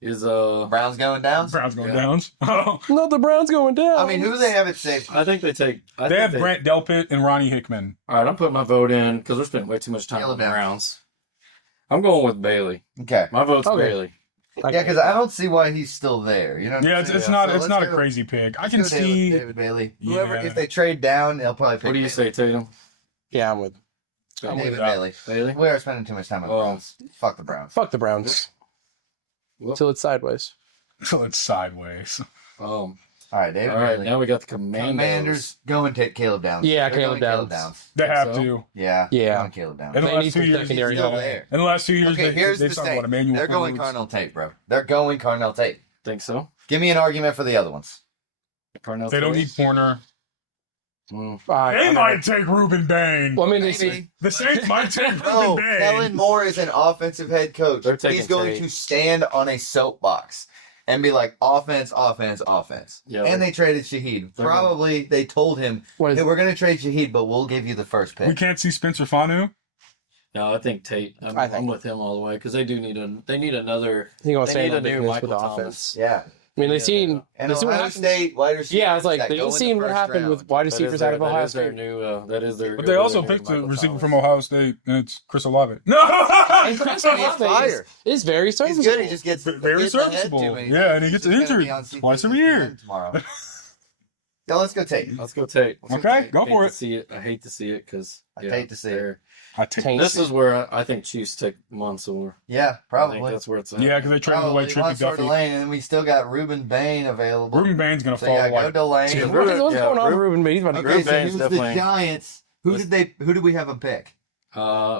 Is Browns going downs? Browns going Yeah. downs. No, the Browns going down. I mean, who do they have at safety? I think they take. They have Grant Delpit and Ronnie Hickman. All right, I'm putting my vote in because we're spending way too much time Yellow on the down. Browns. I'm going with Bailey. Okay. My vote's Okay. Bailey. Yeah, because I don't see why he's still there. You know what Yeah, I'm it's, saying? it's not So it's let's not a go- crazy pick. I let's can go see. David Bailey. Whoever, Yeah. if they trade down, they'll probably pick What do you Bailey. say, Tatum? Yeah, I'm with. David that. Bailey. Bailey? We are spending too much time on the Oh. Browns. Fuck the Browns. Fuck the Browns. Whoop. Till it's sideways. So it's sideways. All right, David All right, Bailey. now we got the Commanders. Commanders, go and take Caleb Downs. Yeah, They're Caleb going Downs. They have So? to. Yeah. Yeah. Going Caleb Downs. In the They last need 2 some years, secondary He's still help. there. in the last 2 years, Okay, here's they've the signed thing. what, Emmanuel They're going Cruz? Cardinal Tate, bro. They're going Cardinal Tate. Think so? Give me an argument for the other ones. Parnell They don't Tate? need corner. Mm. They might take Ruben Bain. Well, I mean, Maybe. The Saints might take Ruben No, Bain. Kellen Moore is an offensive head coach. They're taking He's going Tate. to stand on a soapbox and be like, offense, offense, offense. Yeah, And they traded Shaheed. they're Probably they told him, What is hey, we're going to trade Shaheed, but we'll give you the first We pick. can't see Spencer Fanu. No, I think Tate. I'm, I think- I'm with him all the way because they do need another. He gonna They stay need on a new business with Michael the Thomas. offense. Yeah. I mean, they Yeah, seen And they see what Ohio happens. State wide receivers. Yeah, I was like, that they go just in the seen what first happened round. with wide receivers out of Ohio That is their State. new. That is their. But they also new picked the Michael receiver Thomas. from Ohio State, and it's Chris Olave. No! And Chris He's Olave fire. is very He's serviceable. good. He just gets Very hit in the head serviceable. too many Yeah, times. and he gets He's gonna injured be on twice every year. tomorrow. Yeah, let's go Tate. Let's go Tate. Okay, go for I it. See it. I hate to see it because I hate to see it. I take Tank. This is where I think Chiefs take Mansour. Yeah, I think probably. that's where it's at. Yeah, because they traded away Probably Trippy Mansour Duffy. Delane, and we still got Ruben Bain available. Ruben Bain's gonna So fall yeah, go like Delane. What's Yeah, going on, Ru- Ruben? But he's about to Okay, Ruben so Bain's who's definitely- the Giants? Who did we have them pick?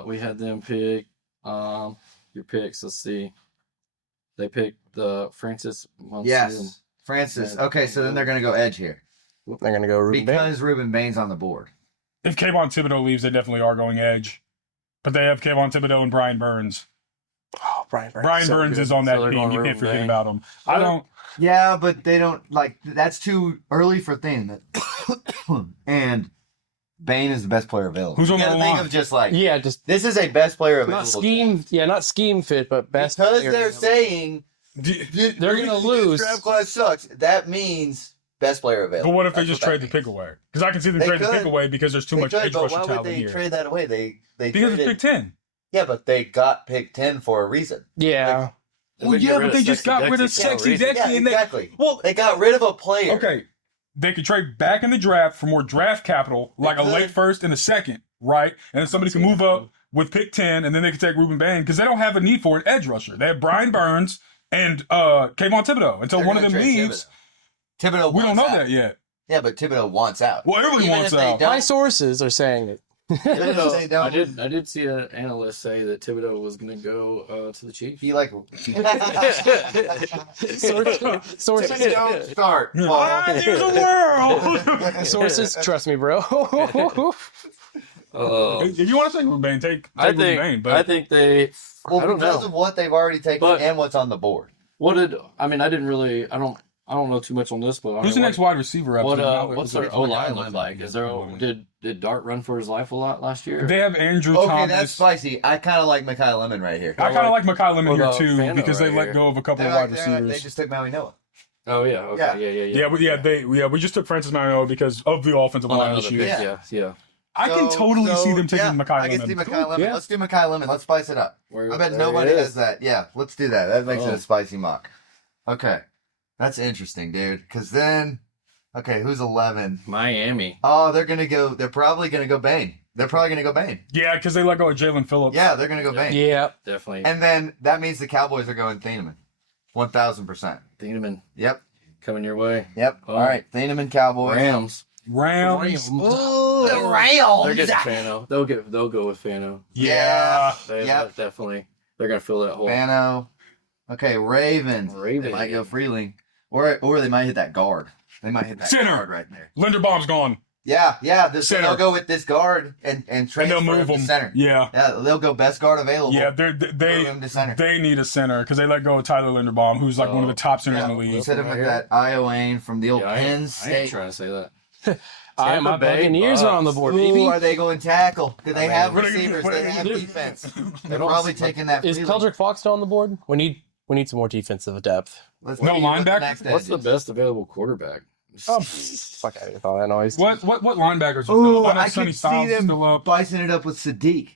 We had them pick your picks. Let's see. They picked Francis Mansour. Yes, Francis. Okay, so then they're gonna go edge here They're gonna go Ruben Bain. because Ruben Bain's on the board. If Kayvon Thibodeau leaves, they definitely are going edge. But they have Kayvon Thibodeau and Brian Burns. Oh, Brian Burns. Brian So Burns good. is on that So they're team. going You can't Ruben forget Bain. about him. I don't. Yeah, but they don't like that's too early for thing. And Bain is the best player available. Who's on you the gotta think line? of just like Yeah, just this is a best player available. not scheme. Yeah, not scheme fit, but best. because player they're available. saying They're gonna lose. This draft class sucks. That means best player available. But what if they That's just that trade the means. pick away? Because I can see them They trade the could. pick away because there's too They much could, edge but rusher why would talent they here. trade that away? They Because traded, it's Pick 10. Yeah, but they got pick 10 for a reason. Yeah, Well, yeah, but they just got rid of Sexy Dexy. Yeah, and they, exactly. well, They got rid of a player. okay. They could trade back in the draft for more draft capital, like a could. late first and a second, right? And then somebody can move up with pick 10, and then they can take Ruben Bain because they don't have a need for an edge rusher. They have Brian Burns and Kayvon Thibodeau. Until They're one of gonna them trade leaves, Thibodeau we don't wants know out. that yet. Yeah, but Thibodeau wants out. Well, everybody Even wants if they out. don't- my sources are saying that They don't. I did see an analyst say that Thibodeau was going to go to the Chiefs. He like Sources, don't start. Paul. Ah, there's a world. sources, trust me, bro. If you want to take Bane, take I Bane. But I think they. Well, I don't because know. of what they've already taken But- and what's on the board. What did I mean? I didn't really. I don't know too much on this, but I who's the mean, next wide receiver? Up what's their O line look like? Is there did Dart run for his life a lot last year? They have Andrew Okay, Thomas. that's spicy. I kind of like Mekhi Lemon right here. I kind of like Mekhi Lemon What here about too Fano because they right let here? go of a couple They're of wide like- they're like- receivers. They just took Maui Noah. Oh yeah, okay, yeah. We just took Francis Mariota because of the offensive line Another issue. pick, Yeah. yeah. I can totally see them taking Mekhi I can Lemon. see Mekhi Lemon. Yeah. Let's do Mekhi Lemon. Let's spice it up. Where- I bet there nobody it is. has that. Yeah, let's do that. That makes it Oh. a spicy mock. Okay. That's interesting, dude. Because then, okay, who's 11? Miami. Oh, they're probably going to go Bane. Yeah, because they let go of Jalen Phillips. Yeah, they're going to go Bane. Yeah. Definitely. And then that means the Cowboys are going Thieneman. 1,000%. Thieneman Yep. coming your way. Yep. Oh. All right. Thieneman, Cowboys. Rams. Rams. Oh, the They're Rams. getting Fano. They'll go with Fano. Yeah. Yep. Definitely. They're gonna fill that hole. Fano. Okay, Ravens. Ravens. They might go Freeling. Or they might hit that guard. They might hit that Center. guard right there. Linderbaum's gone. Yeah. Center. They'll go with this guard and And transfer they'll move him him. to center. Yeah. Yeah, they'll go best guard available. Yeah, move they him to center. they need a center because they let go of Tyler Linderbaum, who's like one of the top centers in the You league. said him Right with here. that Iowane from the old Yeah, I Penn ain't State. trying to say that. My Tampa Bay Buccaneers are on the Bucks. board, Ooh, baby. are they going tackle? Do they I mean, have what are you- receivers? what are They you have doing? defense. They're probably taking that. Is Freeling. Keldrick Fox still on the board? We need some more defensive depth. Let's No see what the linebacker? next What's edge the is. best available quarterback? Oh, fuck out of here with all that noise. What linebackers? are Ooh, still up? I know I Sonny could see Styles is them still up. spicing it up with Sadiq,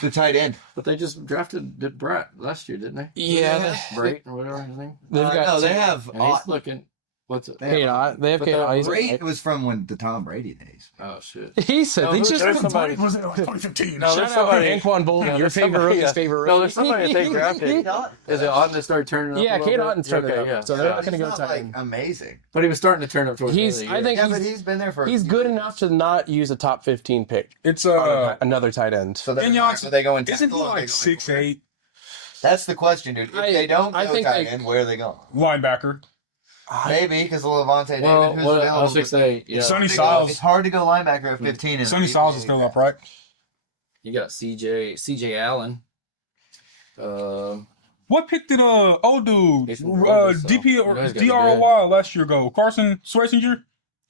the tight end. But they just drafted Brat last year, didn't they? Yeah, Brait or whatever his name. they've got no, two. they have. And he's looking. What's it? They have- They have But Kate they're Ott. Brady, it was from when the Tom Brady days. Oh shit. He said No, they there's just somebody- Was it like 2015? No, shout there's out somebody- Anquan Bolden, No, your there's favorite somebody- rookie's yeah. favorite No, rookie. there's somebody that they drafted. Is it on to start turning up? Yeah, a little Kate bit? Otten's turning Okay, up, yeah. so they're Yeah, not going to he's go not, tight like end. amazing. But he was starting to turn up towards He's, the end I of the year. think Yeah, but he's been there for. he's good enough to not use a top 15 pick. It's Another tight end. So they're, Inyak's- are they going? isn't he tackle or are they like going 6'8" That's the question, dude. If they don't I go think tight they- end, where are they going? linebacker? Maybe because of Levante David, Well, who's what I available. was going to say, yeah, Sonny It's Styles. hard to go linebacker at 15. in Sonny the Styles is still up, right? you got CJ Allen. What pick did old dude He's from Georgia, so DP you or know he's gonna be DROY last year go? Carson Swayzinger?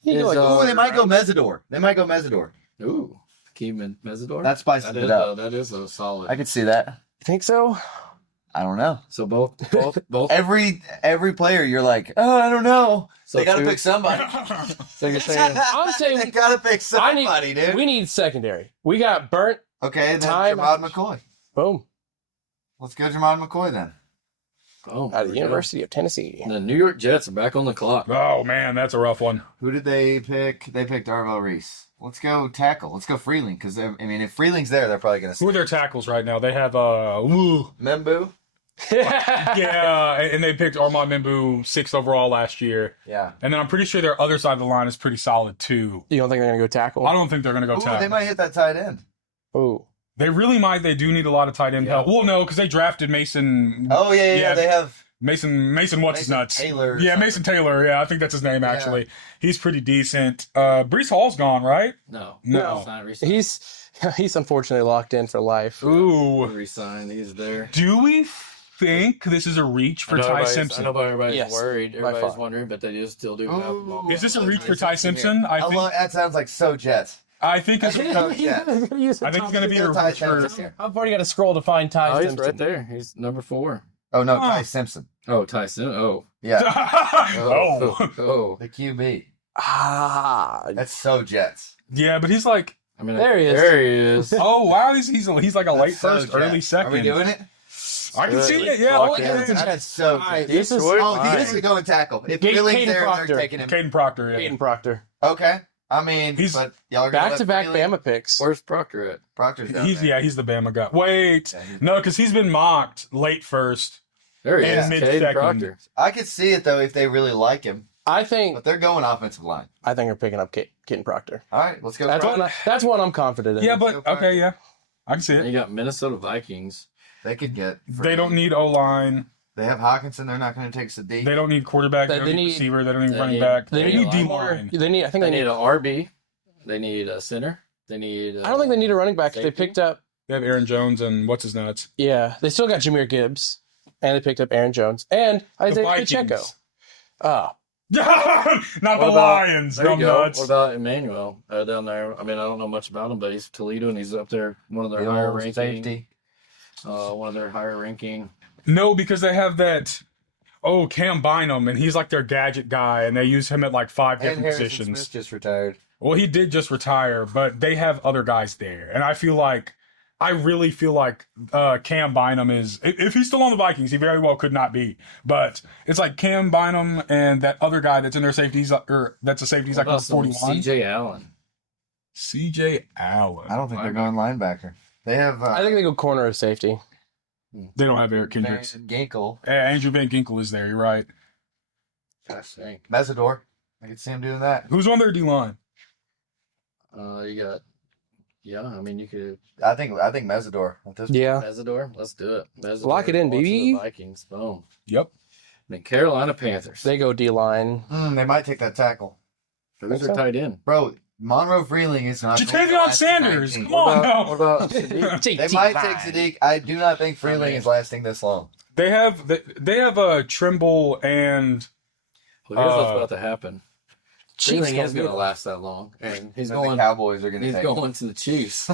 He Is, like, Ooh, they might go Mesidor. Ooh, Keeman Mesidor. That spices That it is up. that is a solid. I could see that. think so? I don't know. So both. Every player, you're like, oh, I don't know. So they got to two- pick somebody. So you're saying I'm they saying got to pick somebody, dude. we need secondary. We got burnt. Okay, then Time- Jamad McCoy. Boom. Let's go Jamad McCoy then. oh, Out of the there we go. University of Tennessee. And the New York Jets are back on the clock. Oh man, that's a rough one. Who did they pick? They picked Darvell Reese. Let's go tackle. Let's go Freeling because I mean, if Freeling's there, they're probably gonna. Who are their tackles right now? They have Membu. yeah, and they picked Armand Membu 6th overall last year. Yeah. And then I'm pretty sure their other side of the line is pretty solid too. You don't think they're going to go tackle? I don't think they're going to go Ooh, tackle. they might hit that tight end. Ooh. They really might. They do need a lot of tight end help. Well, no, because they drafted Mason. Oh yeah. Yeah. They have Mason. What's his Mason nuts? Taylor or Yeah, something. Mason Taylor. Yeah, I think that's his name Yeah. actually. He's pretty decent. Brees Hall's gone, right? No, No. He's not re-signed. He's unfortunately locked in for life. Ooh. Re-signed. He's there. Do we think this is a reach for I know Ty everybody's- Simpson? I know everybody's Yes, worried. by Everybody's far. wondering, but they just still do Ooh. have. Is this a reach for Ty Ty Simpson? I think. that sounds like so Jets. I think it's. Yeah. I think it's going to be a Ty reach for. Simpson. I've already got to scroll to find Ty Oh, he's Simpson. right there. He's number 4. Oh no, Huh. Ty Simpson. Oh, Tyson. Oh. Yeah, oh. Oh. the QB. Ah. That's so Jets. Yeah, but he's like. I mean, There he is. There he is. Oh wow, he's like a late That's so first, early Jets. second. Are we doing it? I can see it. Yeah, Lock look in. at it. That's so. Alright, Jets. this is Oh, Fine. he's going to tackle. If Caden Freeling's there, Proctor. they're taking him. Caden Proctor. Yeah. Hayden Proctor. Okay. I mean, He's- but y'all are gonna let Back-to-back Freeling- Bama picks. Where's Proctor at? Proctor's down He's there. he's the Bama guy. Wait, Yeah, he's- no, because he's been mocked late first. There he And is. mid-second. Caden Proctor. I could see it though if they really like him. But they're going offensive line. I think they're picking up Keaton Proctor. All right, let's go. That's one I'm confident in. Yeah, but okay, yeah, I can see You it. got Minnesota Vikings. They could get. They don't need O-line. They have Hawkinson. They're not going to take Sadiq. They don't need quarterback. They don't need receiver. They don't need running back. They need D-line. They need. I think They need an RB. They need a center. They need. I don't think they need a running back. They picked up. They have Aaron Jones and what's his nuts. Yeah, they still got Jameer Gibbs, and they picked up Aaron Jones and Isaiah Pacheco. Oh, not the Lions. There you go. Nuts. What about Emmanuel down there? I mean, I don't know much about him, but he's Toledo, and he's up there, one of their higher ranking. Safety. One of their higher ranking. No, because they have that. Oh, Cam Bynum, and he's like their gadget guy, and they use him at like 5 different Harrison positions. Smith just retired. Well, he did just retire, but they have other guys there, and I really feel like Cam Bynum is. If he's still on the Vikings, he very well could not be. But it's like Cam Bynum and that other guy that's in their safeties, or that's a safety. He's like 41. C.J. Allen. C.J. Allen. I don't think they're going linebacker. They have. I think they go corner or safety. They don't have Eric Kendricks. Van Ginkel. Yeah, Andrew Van Ginkel is there. You're right. Mesidor. I could see him doing that. Who's on their D line? You got. Yeah, I mean, you could. I think Mesidor. Yeah, Mesidor, let's do it. Mesidor, Lock it in, going to baby. the Vikings, boom. Yep. The Carolina Panthers. they go D line. They might take that tackle. Who's their tight end? Bro, Monroe Freeling is not. Jatavion Sanders. Come on, What no. about Sadiq? They might take Sadiq. I do not think Freeling is lasting this long. They have Trimble and Well, here's what's about to happen. Chiefs Freeling is going to gonna last that long, and he's The going. Cowboys are going to He's take going to the Chiefs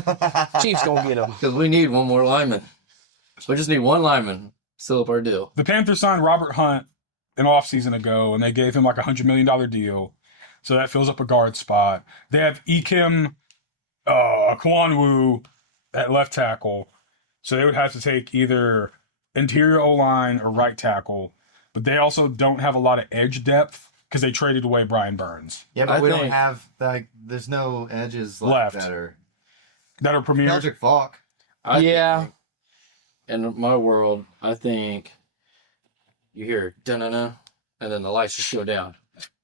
Chiefs gonna get him. because we need one more lineman. We just need one lineman to seal up our deal. the Panthers signed Robert Hunt an offseason ago, and they gave him like a $100 million deal. So that fills up a guard spot. They have Ikem Kwanwu at left tackle. So they would have to take either interior O-line or right tackle. But they also don't have a lot of edge depth because they traded away Brian Burns. Yeah, but I we don't think- have there's no edges Left. that are. That are premier. Patrick Falk. Yeah. think, in my world, I think you hear da-na-na, and then the lights just go down.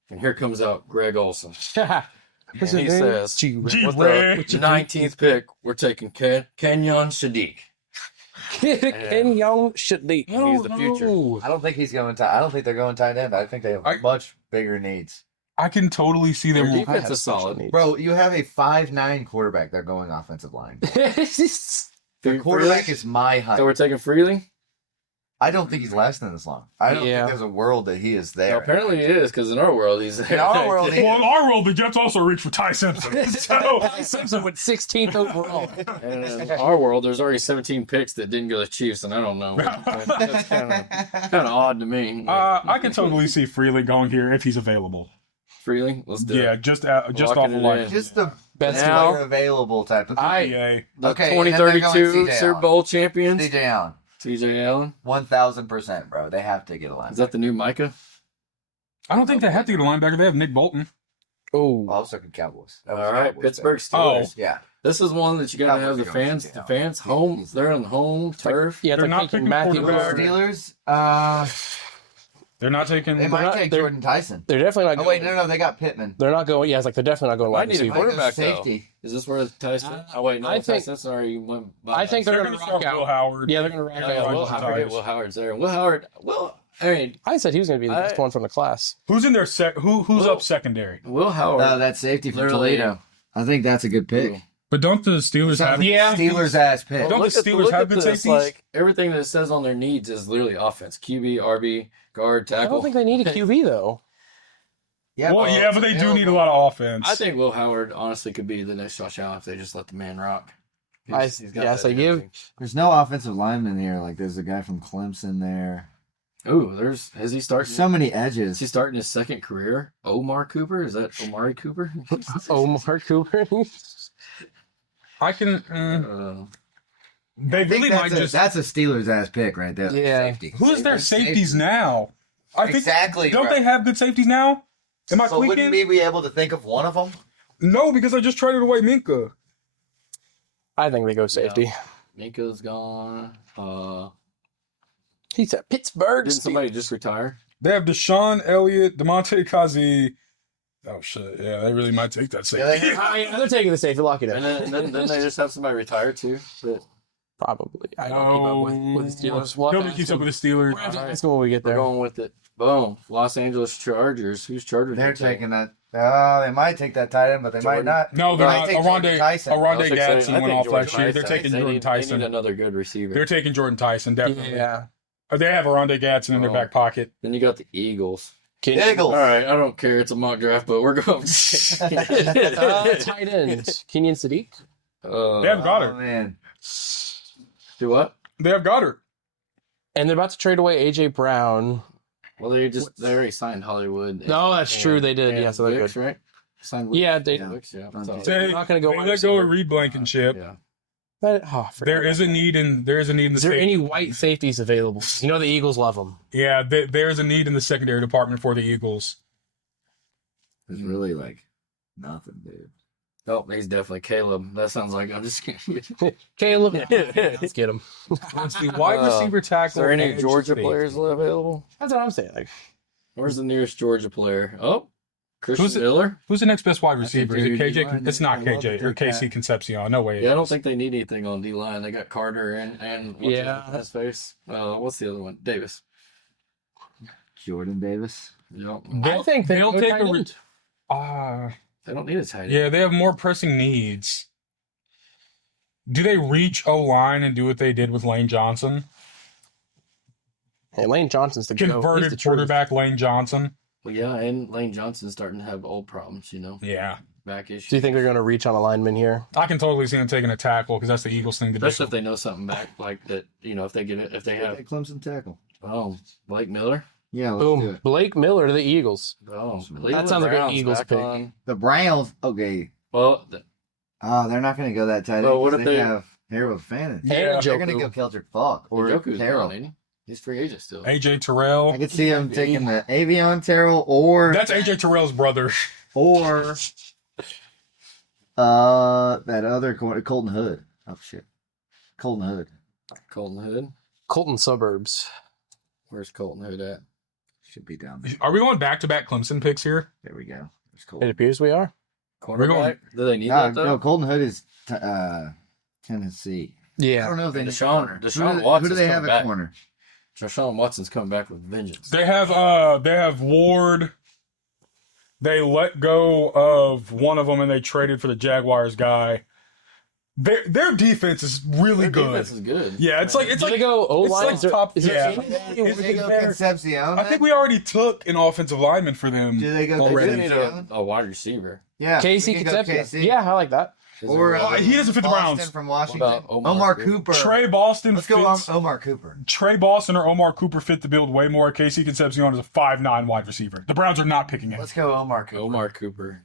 And here comes out Greg Olson. And What's he his name? says, G-Ray. G- with G-Ray. the 19th pick, we're taking Kenyon Sadiq. Kenyon Sadiq. He's the future. I don't think he's going tight. I don't think they're going tight end. I think they have much bigger needs. I can totally see Their them. defense is solid. Bro, you have a 5'9" quarterback. They're going offensive line. The Freely? quarterback is my height. So we're taking Freely? I don't think he's lasting this long. I don't Yeah. think there's a world that he is there. Well, apparently he is, because in our world he's there. In our world, he Well, in our world, the Jets also reached for Ty Simpson. So Simpson went 16th overall. And in our world, there's already 17 picks that didn't go to Chiefs, and I don't know. That's kind of odd to me. I can totally see Freely going here if he's available. Freely? Let's do Yeah, it. just off Locking of it like in. Just the best Now- player available type of thing. PA. The Okay, and then they're 2032 going CJ Super Allen. Bowl champions, DJ Allen. TJ Allen. 1,000%, bro. They have to get a line. Is that the new Micah? I don't think they have to get a linebacker. They have Nick Bolton. Oh, I was looking Cowboys. That was All right, Cowboys Pittsburgh pick. Steelers. Yeah. This is one that you got to have the Cowboys are going fans. to The CJ fans home. They're on home turf. yeah, it's They're like not taking picking Matthew quarterback. Gordon. Steelers, They're not taking. they might take they're- Jordan Tyson. They're definitely not Oh, going. wait, no, they got Pittman. They're not going. Yeah, it's like they're definitely not going I wide need a receiver. Might go quarterback, though. safety. Is this where Tyson? Oh wait, no. I think- Tyson already went. I think They're they're going going to to rock start Will out. Howard. Yeah, they're going to rock Yeah, out. Will Howard. Howard. Will Howard's there. Will Howard. Well, I mean, I said he was going to be the best one from the class. Who's in their who's Will- up secondary? Will Howard. No, that's safety for Literally- Toledo. I think that's a good pick. But don't the Steelers have? Yeah. Steelers ass pick. Don't the Steelers look have at good this, safeties? Like everything that it says on their needs is literally offense: QB, RB, guard, I tackle. don't think they need a QB though. Yeah, Well, yeah, but they do need a lot of offense. I think Will Howard honestly could be the next Josh Allen if they just let the man rock. So give. There's no offensive lineman here. Like, there's a guy from Clemson there. Ooh, has he started? There's so many Is edges. he starting his second career? Omar Cooper? Is that Omari Cooper? Omar Cooper. I can. They I think really might just. that's a Steelers ass pick right there. Yeah. Safety. Who's their safeties now? I think. Exactly. Don't bro. they have good safeties now? Am I So wouldn't tweaking? we be able to think of one of them? No, because I just traded away Minka. I think they go safety. Minka's gone. He's at Pittsburgh. Didn't somebody just retire? They have Deshaun Elliott, DeMonte Kazi. Oh shit! Yeah, they really might take that safety. They're taking the safety. Lock it And in. then they just have somebody retire too. But Probably. I don't keep up with the Steelers. We'll have to Nobody ask keeps up them. with the Steelers. We'll have to ask them when we get we're there. going with it. Boom. Los Angeles Chargers. Who's Chargers? They're taking that. They might take that tight end, but they might Jordan. not. No, they're They not. might take Jordan Aronde Tyson. Aronde Gadsden went off last year. They're Tyson. taking They Jordan need Tyson. another good receiver. They're taking Jordan Tyson, definitely. Yeah. They have Aronde Gadsden in their back pocket. Then you got the Eagles. Eagles. All right, I don't care. It's a mock draft, but we're going. Tight end. Kenyon Sadiq. They have Oh, Goddard. man. Do what? They have Goddard. And they're about to trade away AJ Brown. Well, they already signed Hollywood. No, that's true. They did. Yeah, so they're Wicks, good. right? Signed Yeah, they. Wicks, yeah. So- They, not gonna go they wide let go of receiver. Reed Blankenship. yeah. I forgot There is a about need in the that. Is there safety. any white safeties available? You know the Eagles love them. Yeah, there's a need in the secondary department for the Eagles. It's really like nothing, dude. Oh, he's definitely Caleb. That sounds like I'm just kidding. Caleb. Let's get him. Let's see, wide receiver Is tackle. there any edge, Georgia safety. players available? That's what I'm saying. Like, Where's the nearest Georgia player? Oh, Christian Who's it? Miller. Who's the next best wide receiver? Is it dude, KJ? D-line, It's not I love KJ to or take KC that. Concepcion. No way. Yeah, I don't think they need anything on D line. They got Carter and what's Yeah. his face. What's the other one? Davis. Jordan Davis. Yep. I think they'll go take tight a end. They don't need a tight end. yeah, they have more pressing needs. Do they reach O line and do what they did with Lane Johnson? Hey, Lane Johnson's the go. He's the Converted truth. quarterback Lane Johnson. Well, yeah, and Lane Johnson's starting to have old problems, Yeah, back issues. Do you think they're going to reach on a lineman here? I can totally see them taking a tackle because that's the Eagles thing to Especially if do. they know something back like that, if they get it, if they have, That Clemson tackle. Blake Miller. Yeah, let's do Boom. it. Blake Miller to the Eagles. Cleveland sounds like an Browns Eagles back pick. on. The Browns. Okay. Well, They're not going to go that tight. Well, what because if they they- have Harold Fannin? Yeah, They're going to go Keldrick Falk or Njoku's Terrell. gone, ain't he? He's free agent still. AJ Terrell. I could see him taking the Avion Terrell or That's AJ Terrell's brother. that other corner, Colton Hood. Oh shit, Colton Hood. Colton Hood. Colton Suburbs. Where's Colton Hood at? Should be down there. Are we going back-to-back Clemson picks here? There we go. There's It Colton. appears we are. Cornerback. Do they need No, that though? no, Colton Hood is Tennessee. I Yeah. don't know if they Deshaun who do Watson's they have coming at back. corner? Deshaun Watson's coming back with vengeance. They have Ward. They let go of one of them and they traded for the Jaguars guy. Their defense is really Their good. defense is good. Yeah, it's like Do they go O it's line? like Is there, top. is there Yeah, anybody Do with they go better- Concepcion? I think we already took an offensive lineman for them. Do they go They already. do need a wide receiver. Yeah. Casey we can go Concepcion. KC. Yeah, I like that. Or He doesn't fit the Boston Browns. from What Washington. about Omar Cooper. Trey Boston Let's go fits. Omar Cooper. Trey Boston or Omar Cooper fit the build way more. Casey Concepcion is a 5'9" wide receiver. The Browns are not picking him. Let's go Omar Cooper. Omar Cooper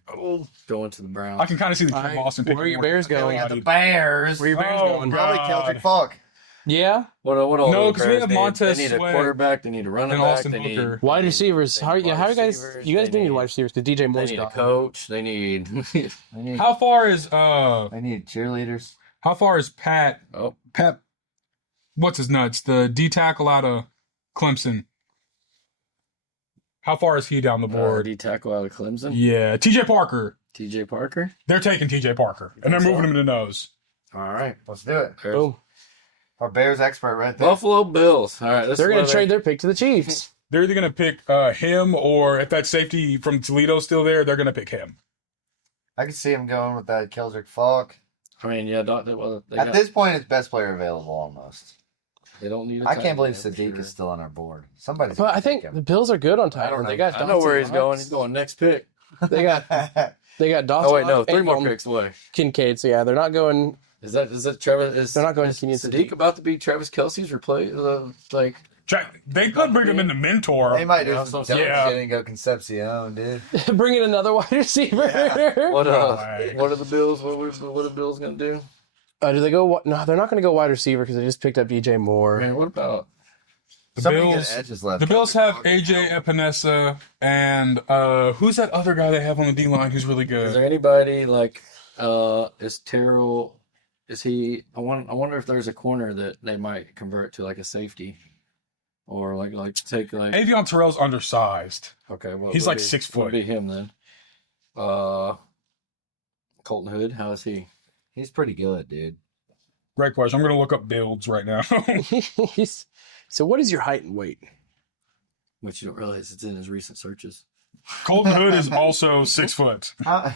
going to the Browns. I can kind of see the Trey Alright, Boston picking where are your more. Bears Okay, we going? got the Bears. Where your Bears Oh, going? God. Probably Keldrick Falk. Yeah. What all No, the 'cause we Bears have need? Montez They need a Sweat quarterback. They need a running and back. Austin They need Booker. Wide receivers. they How, need yeah, how wide you guys? receivers. You guys They do need need- wide receivers because DJ They Moore's need a gone. coach. They need. They need, How far is they need cheerleaders. Pat? Oh, Pat, what's his nuts? The D tackle out of Clemson. How far is he down the board? D tackle out of Clemson. Yeah, TJ Parker. T.J. Parker. They're taking TJ Parker and they're think so? moving him to nose. All right. Let's do it. Bears. Boom. Our Bears expert right there. Buffalo Bills. All right. This They're is going where to trade their pick to the Chiefs. They're either going to pick him or if that safety from Toledo's still there, they're going to pick him. I can see him going with that Keldrick Falk. I mean, yeah. At this point, it's best player available almost. they don't need. I can't believe Sadiq is still on our board. Somebody's. But I think the Bills are good on tight don't end. know. They got I know where he's Dawson going. He's going next pick. They got Dawson. Oh wait, no, Knox 3 and more picks away. Kincaid. So yeah, they're not going. Is that Travis? Is They're not going is Kenyon Sadiq Sadiq. about to be Travis Kelsey's replace? Like They could bring him in the mentor. They might do Yeah, some that's what I'm dumb saying. shit and go Concepcion, dude. Bring in another wide receiver. what? way. What are the Bills? What are the Bills gonna do? Do they go? No, they're not going to go wide receiver because they just picked up DJ Moore. Man, what about? The Somebody Bills. get edges left. The Bills have AJ Epinesa and who's that other guy they have on the D line who's really Is good? there anybody like? Is Terrell? Is he? I wonder if there's a corner that they might convert to like a safety. Or like take like Avion Terrell's undersized. okay, well He's would like be- 6 would foot. be him then. Colton Hood, how is he? He's pretty good, dude. Great question. I'm going to look up builds right now. So what is your height and weight? Which you don't realize it's in his recent searches. Colton Hood is also 6 foot. How,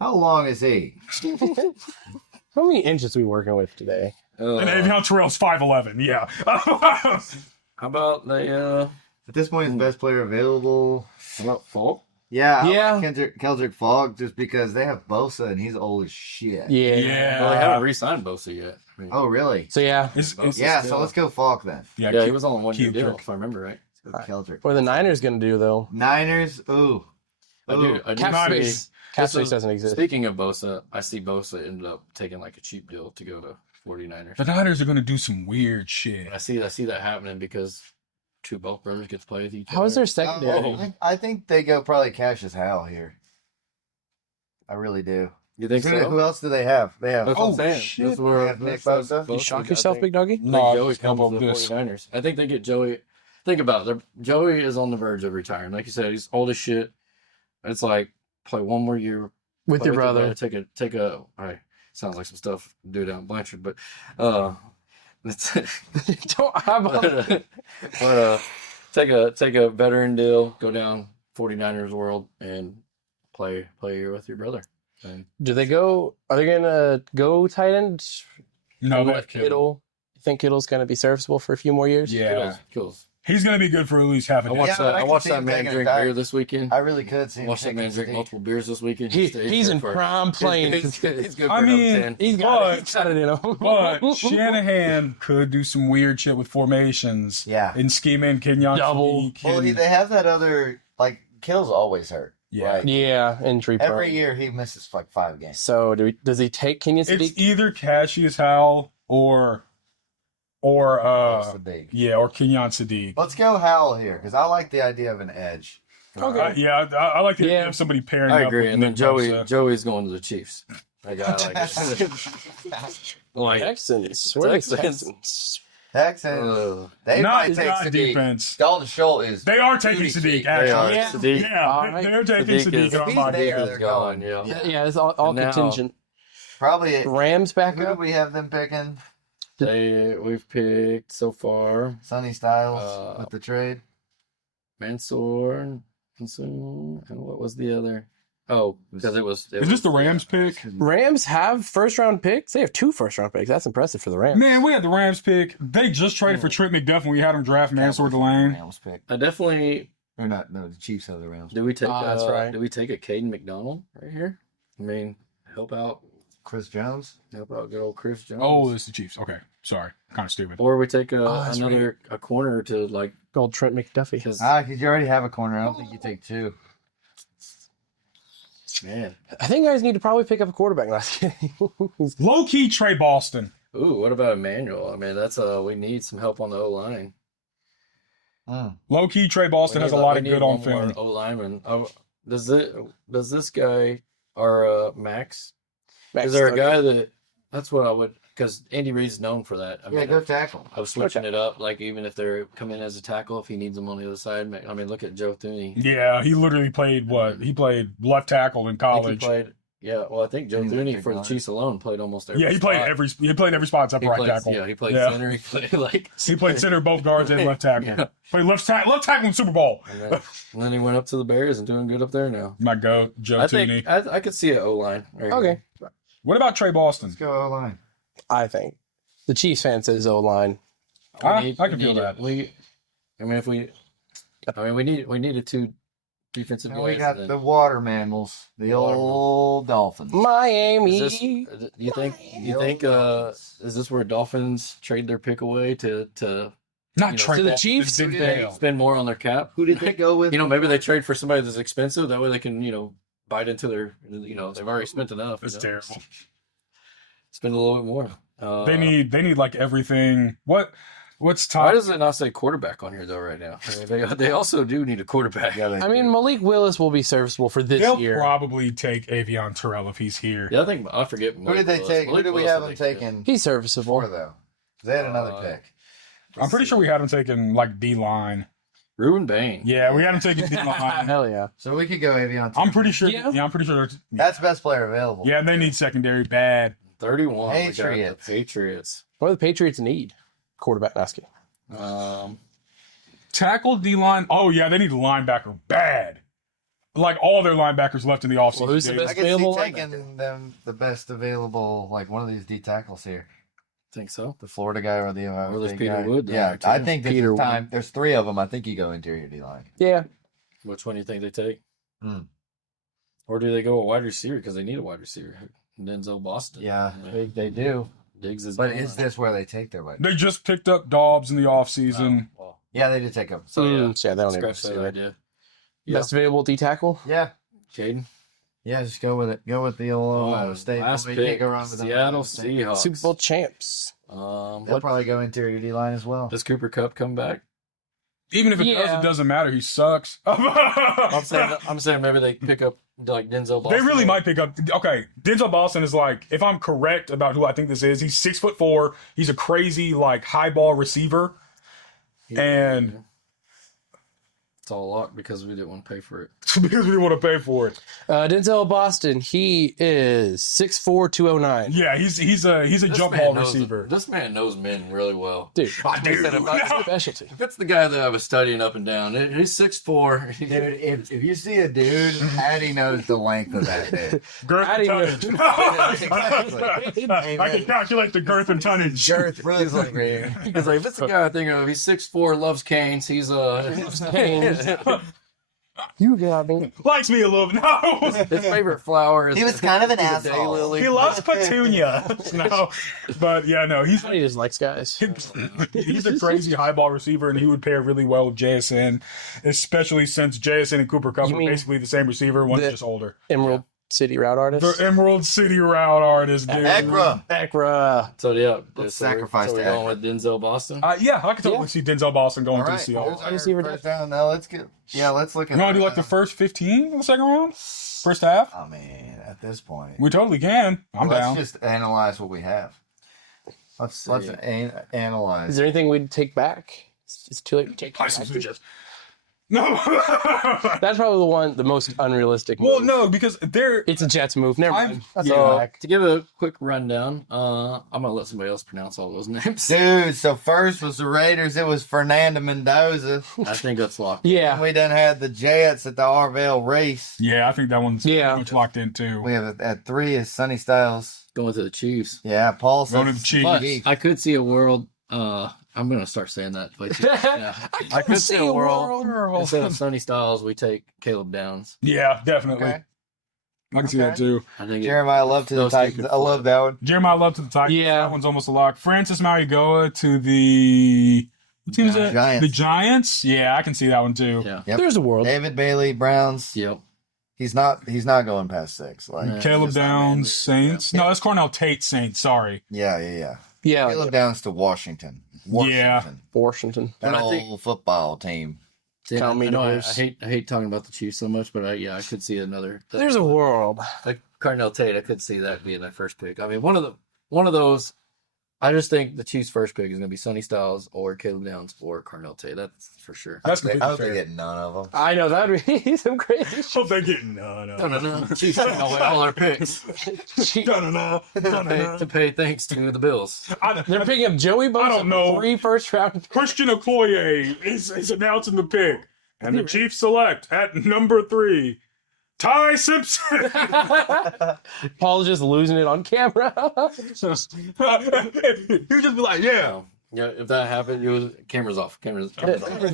how long is he? How many inches are we working with today? And Avion Terrell's 5'11". Yeah. How about the At this point, he's the best player available. how about Falk? Yeah, I Yeah. like Kendrick Fogg just because they have Bosa and he's old as shit. Yeah. Yeah. Well, they haven't re-signed Bosa yet. I mean, Oh, really? So yeah. Yeah, so let's go Fogg then. yeah, he was on a 1-year deal, Kendrick. if I remember right. Let's go Keldrick. What are the Niners going to do though? Niners, ooh. I do Cap Niners. space. Cap This space is- doesn't exist. Speaking of Bosa, I see Bosa ended up taking like a cheap deal to go to 49ers. The Niners are going to do some weird shit. I see that happening because two both brothers get to play with each other. How is their secondary? I think they go probably Cassius Howell here. I really do. You think Who so? else do they have? They have That's what I'm Oh, saying. shit. That's where They have Nick Bosa. You shock yourself, big doggy? I think No, Joey just comes elbow to the this. 49ers. I think they get Joey. Think about it. Joey is on the verge of retiring. Like you said, he's old as shit. It's like play one more year With play your brother. Take a. All right, sounds like some stuff to do down in Blanchard, but it's, Don't have but take a veteran deal, go down 49ers world, and play a year with your brother. And Do they go? Are they gonna go tight end? No, Or they let have Kittle. Kittle. You think Kittle's gonna be serviceable for a few more years? Yeah. kills. He's going to be good for at least half a I day. watched Yeah, I I can watched see that him man taking a drink dive. beer this weekend. I really could see him. Watched that taking man drink Sadiq. multiple beers this weekend. He's good in for- prime playing. He's good for I mean, another 10. He's got it in him. But Shanahan could do some weird shit with formations. Yeah. And scheme in Kenyon Double. Sadiq Well, and- they have that other, like, Kittle's always hurt. Yeah. Right? Yeah, injury prone. Every year he misses like 5 games. So does he take Kenyon It's Sadiq? either Cassius Howell or Sadiq. or Kenyon Sadiq. Let's go Howell here because I like the idea of an edge. Okay. Yeah, I like the idea Yeah. of somebody pairing I up agree. with And then Nick Joey, Bosa. Joey's going to the Chiefs. That guy like Texans. Where are the Texans. Texans? Texans. They Not, might take not Sadiq. defense. Dalton Schultz is. They are taking booty Sadiq, cheek. actually. They are. Yeah. Sadiq. Yeah, Alright. they're taking Sadiq Sadiq is- on If he's my there, deal. they're going. going. Yeah. Yeah, it's all And now- contingent. Probably. Rams back Who do up. we have them picking? We've picked so far Sonny Styles with the trade. Mansoor, and what was the other? Oh, because it was. Is this the Rams pick? Rams have first round picks. They have 2 first round picks. That's impressive for the Rams. Man, we had the Rams pick. They just traded for Trent McDuffie. We had him draft Mansour Delane. Rams pick. I definitely. Or not? No, the Chiefs have the Rams. Did we take? That's right. Did we take a Caden McDonald right here? I mean, help out Chris Jones. good old Chris Jones. Oh, it's the Chiefs. Okay, sorry, kind of stupid. Or we take that's a corner to like Gold Trent McDuffie. because Because you already have a corner. I don't think you take 2. man. I think guys need to probably pick up a quarterback. Last game. Low key Trey Boston. Ooh, what about Emmanuel? I mean, that's we need some help on the O line. Low key Trey Boston has a lot of good on film. O lineman. Oh, does this guy or Max? Is there a guy that? That's what I would because Andy Reid's known for that. I Yeah, mean, go tackle. I was switching it up, like even if they're coming in as a tackle, if he needs them on the other side. I mean, look at Joe Thuney. Yeah, he literally played what? He played left tackle in I think college. he played. Yeah, well, I think Joe He's a Thuney big for the guy. Chiefs alone played almost every. Yeah, he played spot. every spot except He right played, tackle. yeah, he played Yeah. center. He played like. He played center, both guards, and left tackle. Yeah. Played left tackle in the Super Bowl. And then he went up to the Bears and doing good up there now. My goat, Joe I Tooney. think I could see an O line. Okay, What about Trey Boston? Let's go O-line. I think the Chiefs fan says O line. I can feel that. We needed 2 defensive And we guys. got and the water mammals, the old Dolphins. Miami. Is this, you think is this where Dolphins trade their pick away to Not know, Trey to the Boston. Chiefs? Didn't fail. spend more on their cap? Who did they go with? Maybe they trade for somebody that's expensive. That way they can bite into their they've already spent enough. That's terrible. Spend a little bit more. They need like everything. What's Why top? does it not say quarterback on here though? Right now, I mean, they also do need a quarterback. Yeah, they I mean, do. Malik Willis will be serviceable for this They'll year. probably take Avion Terrell if he's here. Yeah, I forget. Who did they take? Who did we have them taking He's serviceable. for though? They had another pick. I'm pretty sure we had him taking like D-line. Ruben Bain. Yeah, we had him taking D-line. Hell yeah. So we could go Avion. I'm pretty sure. Yeah. Yeah, I'm pretty sure. That's best player available. Yeah, and they need secondary bad. 31. we got the Patriots. Patriots. What do the Patriots need? Quarterback asking. Tackle D-line. Oh, yeah, they need a linebacker bad. Like all their linebackers left in the offseason. Well, who's the dude. best I could see available taking them the best available, like one of these D tackles here. Think so. The Florida guy or the Ohio Or there's State Peter guy. Wood down Yeah, there, too. I think this Peter is time. There's 3 of them. I think you go interior D line. Yeah. Which one do you think they take? Hmm. Or do they go a wide receiver because they need a wide receiver? Denzel Boston. Yeah, they do. Diggs is. But gone. is this where they take their way? They just picked up Dobbs in the offseason. Oh, well, Yeah, they did take them. so yeah, Yeah, they don't need scratch to that see that. idea. Yeah, Best available D tackle? Yeah, Caden. yeah, just go with it. Go with the old Ohio State. Last We pick, can't go wrong with Seattle Ohio State. Seahawks. Super Bowl champs. They'll probably go interior D line as well. Does Cooper Kupp come back? Even if it does, Yeah. it doesn't matter. He sucks. I'm saying maybe they pick up like Denzel Boston. They really might pick up. Okay, Denzel Boston is like, if I'm correct about who I think this is, he's 6'4". He's a crazy like high ball receiver, and it's all luck because we didn't want to pay for it. because we didn't want to pay for it. Denzel Boston, he is 6'4", 209. Yeah, he's a This jump man ball knows- receiver. This man knows men really well. Dude, I do. specialty. If it's the guy that I was studying up and down, he's 6'4". Dude, if you see a dude, Addy knows the length of that dude. Girth I and didn't tonnage. Exactly. I can calculate the girth and tonnage. Girth Brooklyn, man. He's like, if it's the guy I think of, he's 6'4", loves canes. He's Canes. You got me. Likes me a little. No, his favorite flower is He was kind of an is a asshole. daylily. he loves petunia. No, but yeah, no, he's He just likes guys. he's a crazy high ball receiver, and he would pair really well with JSN, especially since JSN and Cooper Kupp You are mean basically the same receiver. One's the- just older. Emerald City route artist. The Emerald City route artist, dude. Ekra. Ekra. So yeah, Let's so we're- sacrifice so we're to going Akron. with Denzel Boston. Yeah, I could totally see Denzel Boston going All to right, the here's Seahawks. our receiver first round. Now let's get. Yeah, let's look at. You want to do like the first 15 of the second round? First half? I mean, at this point, We totally can. I'm let's down. just analyze what we have. Let's analyze. Is there anything we'd take back? It's too late to take I back. see just. No. That's probably the most unrealistic move. Well, no, because they're. It's a Jets move. Never I'm- mind. That's yeah. all back. To give a quick rundown, I'm gonna let somebody else pronounce all those names. Dude, so first was the Raiders. It was Fernando Mendoza. I think that's locked. Yeah. We done had the Jets at the Arvell race. Yeah, I think that one's Yeah. pretty much locked in too. We have at 3 is Sonny Styles. Going to the Chiefs. Yeah, Paul Going to says the Chiefs. But Chiefs. I could see a world. I'm gonna start saying that. But yeah, I could see a world. Instead of Sonny Styles, we take Caleb Downs. Yeah, definitely. Okay. I can see that too. I think Jeremiah Love to the those two Titans. could I love that one. Jeremiah Love to the Titans. Yeah. That one's almost a lock. Francis Mauigoa to the. What team is that? Giants. The Giants? Yeah, I can see that one too. Yeah. Yep. There's a world. David Bailey, Browns. Yep. He's not going past 6. Like Yeah. Caleb just not Downs, man. Saints. No, that's Cornell Tate Saints. Sorry. Yeah. Yeah. Caleb Downs to Washington. Yeah. Washington. That But I whole think- football team. See, Count me I know I divorce. hate talking about the Chiefs so much, but I could see another. There's a world. Like Cardinal Tate, I could see that being their first pick. I mean, one of those. I just think the Chiefs' first pick is going to be Sonny Styles or Caleb Downs or Cardinal Tate. That's for sure. That's I completely hope they fair. get none of them. I know that would be some crazy shit. Hope they get no. No. Chiefs taking away all our picks to pay thanks to the Bills. They're picking up Joey Bosa. I don't know. 3 first round. Christian Okoye is announcing the pick. And the Chiefs select at number 3, Ty Simpson. Paul's just losing it on camera. He would just be like, yeah. Yeah, if that happened, cameras off. Cameras off.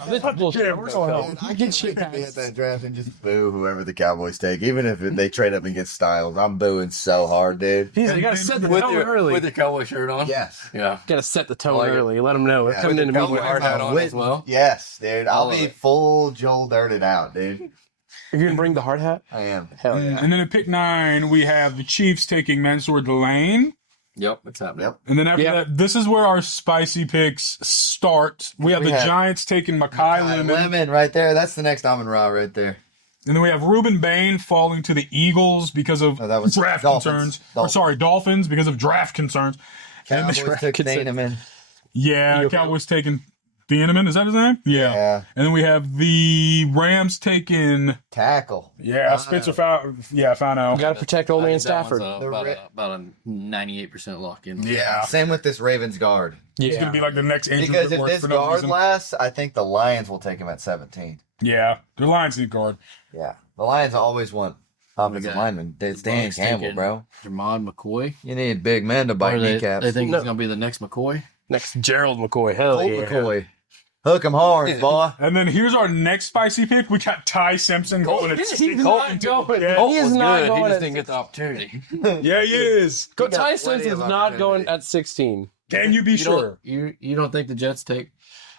This is bullshit. Yeah, we're going home. I can shit be at that draft and just boo whoever the Cowboys take. Even if they trade up and get Styles, I'm booing so hard, dude. You gotta set the With tone early. your cowboy shirt on. Yes. Yeah. Gotta set the tone Like it. early. Let them know. We're Yeah, coming with in the to meet Cowboy with hard hat on as well. Yes, dude. I'll All of be it. full Joel dirted out, dude. You're gonna bring the hard hat? I am. Hell yeah. And then at pick 9, we have the Chiefs taking Mansour Delane. Yep, it's happening. Yep. And then after Yep. that, this is where our spicy picks start. We have the Giants taking Makai Lemon. Lemon right there. That's the next Amon Ra right there. And then we have Reuben Bain falling to the Eagles because of Oh, that was draft Dolphins. concerns. Dolphins because of draft concerns. Cowboys took Thieneman. Yeah, Cowboys taking Thieneman, is that his name? Yeah. Yeah. And then we have the Rams taking, Tackle. Spencer Fano. Got to protect old man Stafford. About a 98% lock in. Yeah. Same with this Ravens guard. He's going to be like the next Andrew Because if Whitworth this for no guard reason. lasts, I think the Lions will take him at 17. Yeah. The Lions need guard. Yeah. The Lions always want offensive linemen. It's Dan Bucks Campbell, taking bro. Jamon McCoy. You need big men to bite Or kneecaps. they think he's going to be the next McCoy. Next, Gerald McCoy. Hell Colt yeah. McCoy. Hook 'em hard, boy. And then here's our next spicy pick. We got Ty Simpson going at He's 16. not going. Yeah. He is not He going just at didn't get the opportunity. Yeah, he is. Go. He got Ty plenty Simpson's of not going opportunity. at 16. Can you be sure? You don't think the Jets take?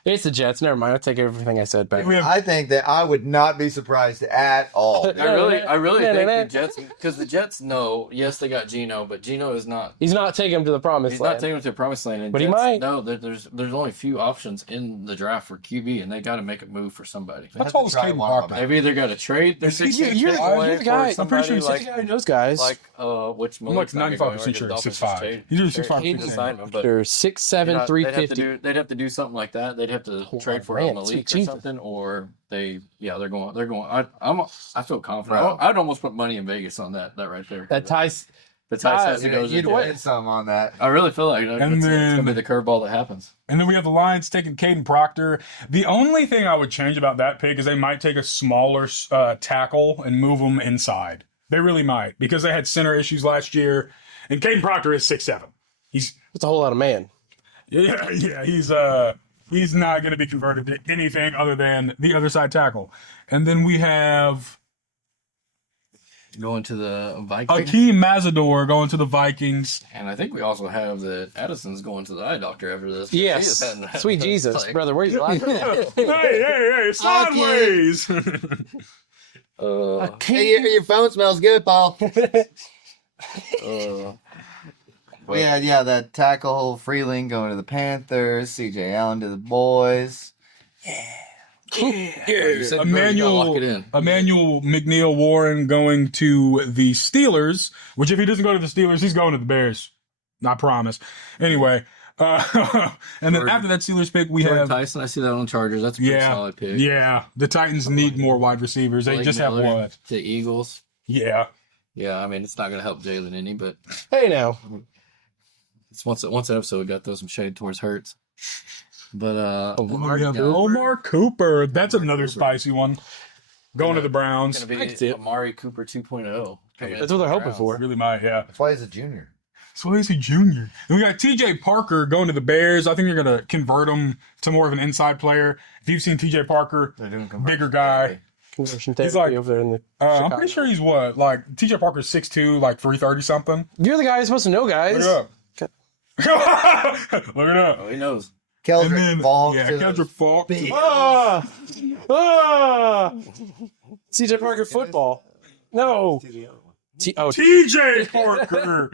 It's the Jets. Never mind. I take everything I said back. We have I think that I would not be surprised at all. I really think the Jets, because the Jets know, yes, they got Geno, but Geno is not. He's not taking him to the promised He's land. not taking him to the promised land. And But he Jets might. know that there's only a few options in the draft for QB, and they got to make a move for somebody. How tall is Caden Parker? They've either got to trade their You're- 6'6" You're pick away the guy. for I'm pretty sure somebody he's He's the guy who knows guys. like which I'm like 95% sure he's 6'5". He's either 6'5" He's or 6'10". assignment, but They're 6'7", 350. They'd have to do something like that. They'd have to Oh, trade for man, Malik sweet or Jesus. something, or they're going. I feel confident. Bro. I'd almost put money in Vegas on that right there. That ties. the Ty says he goes You'd into it. win some on that. I really feel like it's then- gonna be the curveball that happens. And then we have the Lions taking Caden Proctor. The only thing I would change about that pick is they might take a smaller tackle and move him inside. They really might, because they had center issues last year. And Caden Proctor is 6'7". It's a whole lot of man. He's not going to be converted to anything other than the other side tackle. And then we have Going to the Vikings. Akeem Mazador going to the Vikings. And I think we also have that Addison's going to the eye doctor after this. Yes. He has had- Sweet Jesus, like- brother. Where you at? Hey, sideways. Hey, your phone smells good, Paul. Yeah, that tackle Freeling going to the Panthers, CJ Allen to the boys. You said you gotta lock it in. Emmanuel McNeil Warren going to the Steelers, which if he doesn't go to the Steelers, he's going to the Bears. I promise. Anyway, and then Jordan- after that Steelers pick, we Jordan have Tyson. I see that on Chargers. That's a pretty solid pick. Yeah, the Titans need more wide receivers. They Blake just have Miller one. to Eagles. Yeah. Yeah, I mean it's not gonna help Jalen any, but Hey now. it's once an episode we got to throw some shade towards Hurts. But We have Omar Cooper. That's another spicy one. Going to the Browns. gonna I can see be it. Amari Cooper 2.0. That's what they're hoping for. Really might, yeah. That's why he's a junior. So is he junior? And we got TJ Parker going to the Bears. I think they're going to convert him to more of an inside player. If you've seen TJ Parker, They're doing bigger guy. Conversion He's therapy like- over there in the. I'm pretty sure he's what? Like, TJ Parker's 6'2", like 330 something. You're the guy who's supposed to know, guys. Look it up. Look it up. Oh, he knows. And Keldrick then, Falk. yeah, to Kendrick the- Falk. Ah! CJ Parker football. No. TJ Parker.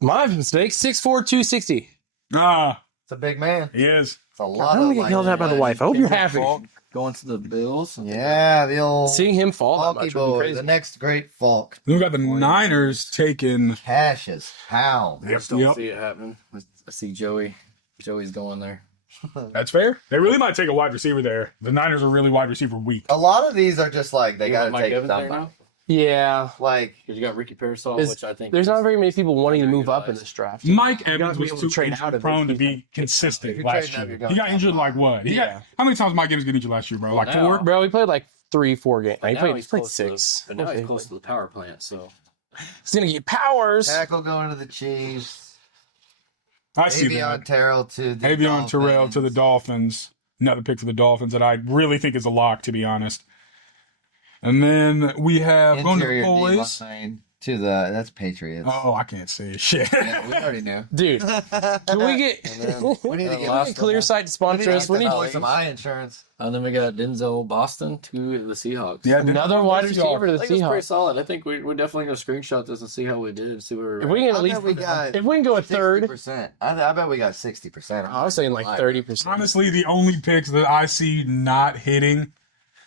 My mistake. 6'4", 260. It's a big man. He is. It's a lot I don't of get yelled at by the wife. I hope you're happy. Falk going to the Bills. Yeah, the old Seeing him fall that Falky much would be boy, crazy. the next great Falk. Then we got the Niners taking. Cassius Pound. I just don't see it happening. I see Joey. Joey's going there. That's fair. They really might take a wide receiver there. The Niners are really wide receiver weak. A lot of these are just like they You got want to Mike take Evans there somebody. now? Yeah. Like Because you got Ricky Parasol, There's- which I think There's not very many people wanting to move up in this draft. Mike gotta Evans be was able to too trade injury out of prone it. to be consistent If you're last trading up, year. you're going He got top injured like five. what? Yeah. How many times Mike Evans got injured last year, bro? Like now- 4? Bro, he played like 3-4 games. He now played he's 6. But now he's close to the power plant, so He's gonna get powers. tackle going to the Chiefs. I see Avion that. Terrell to the Avion Terrell to the Dolphins. Dolphins. Another pick for the Dolphins that I really think is a lock, to be honest. And then we have going to the Interior boys. D-line to the that's Patriots. Oh, I can't see shit. Yeah, we already knew. Dude, can we get We need to get last Clear Sight to sponsor us? We need some eye insurance. and then we got Denzel Boston to the Seahawks. Yeah, another wide receiver to I the think it's pretty Seahawks. solid. I think we're definitely gonna screenshot this and see how we did. See where If we can at least, if we can go a third, 60%. I bet we got 60%. I was saying like 30%. Honestly, the only picks that I see not hitting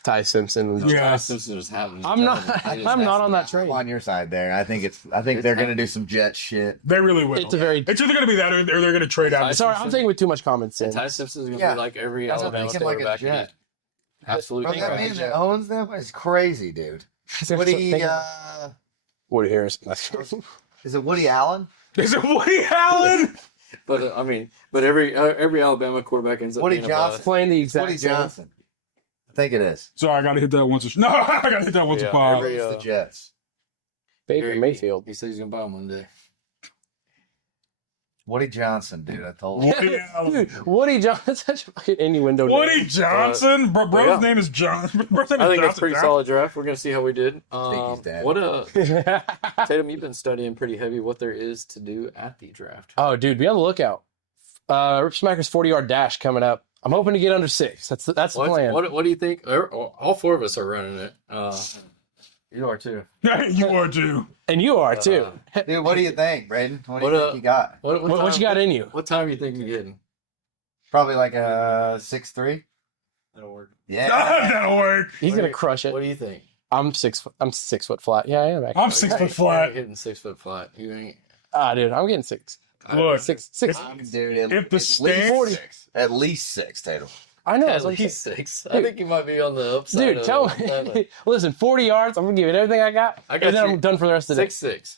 Ty Simpson. Yeah. Simpson just happened. I'm not on that train. I'm on your side there. I think they're gonna do some Jet shit. They really will. It's a very. It's either going to be that or they're going to trade out. Sorry, I'm thinking with too much common sense. Ty Simpson's gonna Yeah. be like every That's what Alabama makes him like a quarterback. Jet. Absolutely. Bro, that man that owns them is crazy, dude. Woody Harris. Is it Woody Allen? Is it Woody Allen? But every Alabama quarterback ends up Woody being a Johnson. bust. Playing the It's exact Woody same. Johnson. I think it is. Sorry, I got to hit that once. No, I got to hit that once a Yeah, pop. every- It's the Jets. Baker Mayfield. He said he's gonna buy him one day. Woody Johnson, dude. I told you. Woody Allen. Dude, Woody Johnson, such a fucking innuendo. Woody name. Johnson? Bro's yeah. name is John. Bro's name I is think that's Johnson. pretty solid draft. We're gonna see how we did. he's dead. Tatum, you've been studying pretty heavy what there is to do at the draft. Oh, dude, be on the lookout. RipSmackers 40-yard dash coming up. I'm hoping to get under 6. That's the plan. What do you think? All 4 of us are running it. You are too. You are too. And you are too. Dude, what do you think, Braden? What do What, you think you got? What you got in you? What time are you thinking you're getting? Probably like a 6'3". That'll work. Yeah. That'll work. He's gonna crush it. What do you think? I'm 6 foot flat. Yeah, I am. Actually. I'm 6 foot You flat. ain't hitting 6 foot flat. You ain't. Dude, I'm getting 6. Look, 6. Dude, if the at stance- least 6. At least 6, Tatum. I know. At That's what least 6. I Dude. think you might be on the upside. Dude, of tell that. me. Listen, 40 yards. I'm gonna give it everything I got. I got and then you. I'm done for the rest of the day. 6'6".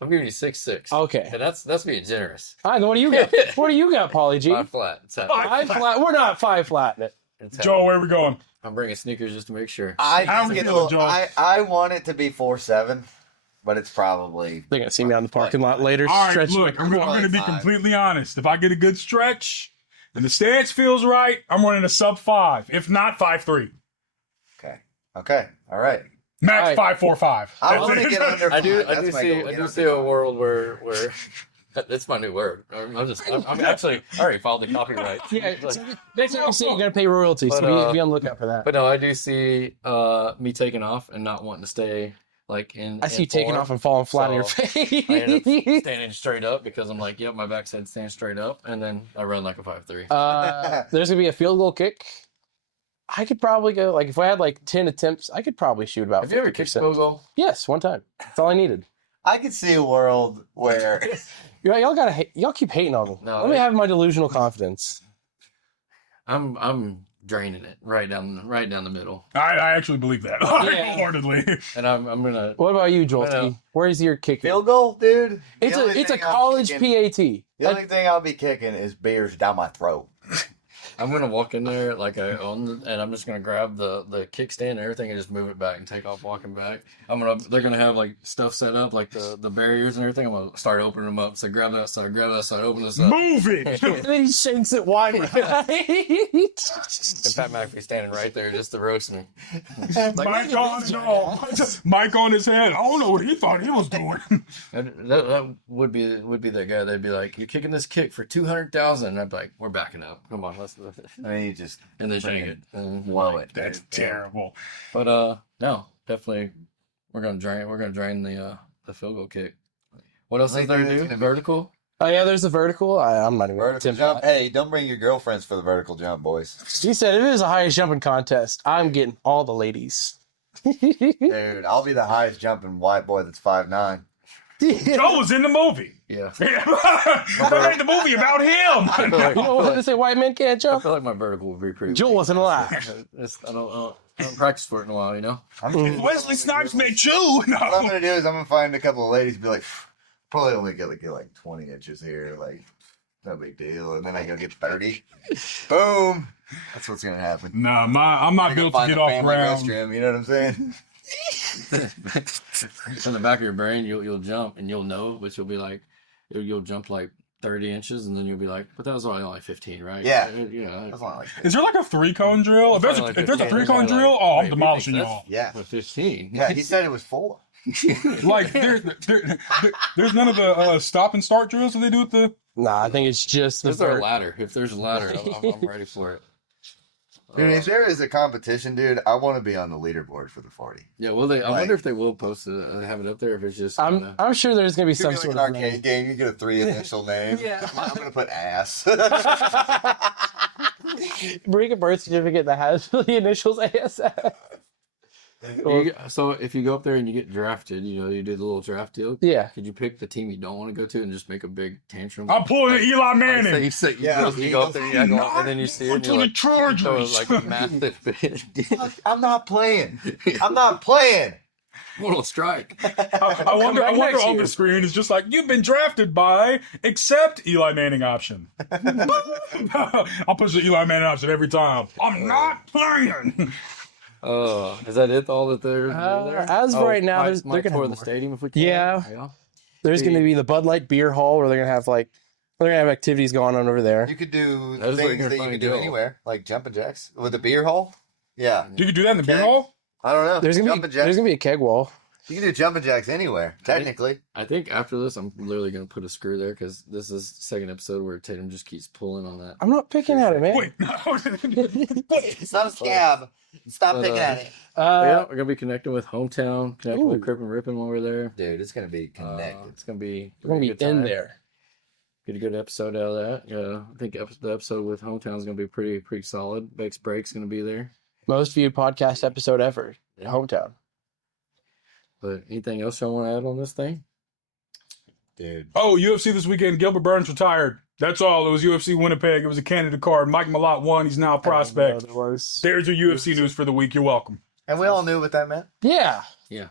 I'm giving you 6'6". Okay. And that's being generous. All right, then what do you got? What do you got, Paulie G? 5 flat. It's at- 5 flat. We're not 5 flat in it. it's at- Joe, where are we going? I'm bringing sneakers just to make sure. I How's think it feeling, Joel? I want it to be 4'7", but it's probably They're gonna see me on the parking lot later. All right, stretching look, the I'm going to be completely honest. If I get a good stretch and the stance feels right, I'm running a sub 5. If not, 5'3". okay. All right. Max All right. 5'4", 5". I want to get under 5. I do That's my goal, I get do under see a 5. world where that's my new word. I'm actually I already filed the copyright. Yeah. So next time you see it, you're gonna pay royalties. But, So be on the lookout for that. But no, I do see me taking off and not wanting to stay like in. I see you in taking form. off and falling flat on your So, I end up face. standing straight up because I'm like, yep, my backside stands straight up, and then I run like a 5'3". There's gonna be a field goal kick. I could probably go like if I had like 10 attempts, I could probably shoot about. Have you ever kicked a 50%. field goal? Yes, one time. That's all I needed. I could see a world where Y'all keep hating on me. No, Let me have my delusional confidence. I'm draining it right down the middle, I actually believe that. Wholeheartedly. and I'm gonna. What about you, Joel? I know. Where's your kick? field goal, dude. It's the only a thing I'm college kicking- PAT. The only thing I'll be kicking is beers down my throat. I'm gonna walk in there like I own the, and I'm just gonna grab the kickstand and everything and just move it back and take off walking back. They're gonna have like stuff set up like the barriers and everything. I'm gonna start opening them up. So grab that side, open this up. Move it. And then he shakes it wide. And Pat McAfee standing right there just to roast me. Mike on his Mike on his head. I don't know what he thought he was doing. And that would be the guy. They'd be like, "You're kicking this kick for 200,000." And I'd be like, "We're backing up. Come on, let's." I mean, you just And they shake it. And blow it. That's dude. terrible. But no, definitely, we're gonna drain the field goal kick. What else is there to do? Vertical. Oh yeah, there's a vertical. I'm not even Vertical jump. Hey, don't bring your girlfriends for the vertical jump, boys. He said if it is a highest jumping contest, I'm getting all the ladies. Dude, I'll be the highest jumping white boy that's 5'9". Joe was in the movie. Yeah. They made the movie about him. I You know what to say? White men can't jump. feel like my vertical would be pretty. Joel wasn't alive. I don't practice for it in a while, you know. Wesley Snipes made chew. What I'm No. gonna do is I'm gonna find a couple of ladies and be like, probably only get like 20 inches here, like no big deal. And then I go get 30. Boom. That's what's gonna happen. Nah, I'm not I built gotta to find get the off family ground. restroom, you know what I'm saying? In the back of your brain, you'll jump and you'll know, but you'll be like, you'll jump like 30 inches, and then you'll be like, but that was only 15, right? Yeah. Yeah. That's not like Is there like a 3-cone drill? If there's a 3-cone drill, oh, I'm demolishing y'all. yeah. 15. Yeah, he said it was 4. Like there's none of the stop and start drills that they do at the. Nah, I think it's just the Is there a vert. ladder? If there's a ladder, I'm ready for it. Dude, if there is a competition, dude, I want to be on the leaderboard for the 40. Yeah, will they? I Like- wonder if they will post it, have it up there. If it's just, I'm sure there's gonna be It's gonna some be like sort an of arcade game. You get a 3 initial name. Yeah. I'm gonna put ass. Bring a birth certificate that has the initials ASF. So if you go up there and you get drafted, you do the little draft deal. Yeah. Could you pick the team you don't want to go to and just make a big tantrum? I'm pulling an Eli Manning. You go up there and then you see it and to you're the like, Chargers. like a massive I'm not playing. I'm not playing. mortal strike. I wonder next on year. the screen it's just like you've been drafted by accept Eli Manning option. I'll push the Eli Manning option every time. I'm not playing. Is that it? All that they're there? As of right now, they're might gonna tour have the more. stadium if we can. Yeah. There's going to be the Bud Light Beer Hall where they're going to have activities going on over there. You could do That is what things you're that you gonna could do do. anywhere, like jumping jacks with the beer hall. Yeah, You could do that in the beer Okay. hall? I don't know. There's going jumping to jacks. be a keg wall. You can do jumping jacks anywhere, technically. I think after this, I'm literally going to put a screw there because this is the second episode where Tatum just keeps pulling on that. I'm not picking at it, man. Wait, no. It's not a scab. Stop But, picking at it. Yeah, we're going to be connecting with Hometown, connecting with Ooh. Crip and Rippin' while we're there. Dude, it's gonna be connected. It's going to be We're going to good be in time. there. Get a good episode out of that. Yeah, I think the episode with Hometown is going to be pretty solid. Beck's Break's going to be there. Most viewed podcast episode ever. Yeah. Hometown. But anything else y'all want to add on this thing? Dude. Oh, UFC this weekend. Gilbert Burns retired. That's all. It was UFC Winnipeg. It was a Canada card. Mike Malott won. He's now a prospect. There was. There's your UFC news for the week. You're welcome. And we all knew what that meant. Yeah. Yeah.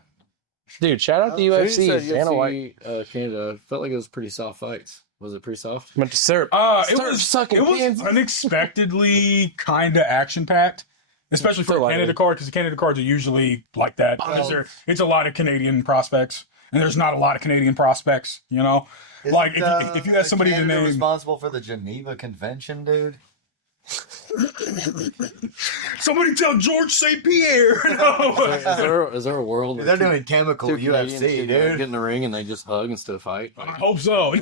Dude, shout out to You UFC. said Dana White. UFC Canada felt like it was pretty soft fights. Was it pretty soft? Went to syrup. It Start was sucking it was pins. unexpectedly kind of action packed, especially for Still a like Canada it. card because the Canada cards are usually like that. Well- It's a lot of Canadian prospects, and there's not a lot of Canadian prospects. You know, like if you got somebody to Canada name, responsible for the Geneva Convention, dude. somebody tell George St. Pierre. No. Is there a world They're where doing chemical two Canadians UFC, can, dude. get in the ring and they just hug instead of fight? I hope so. I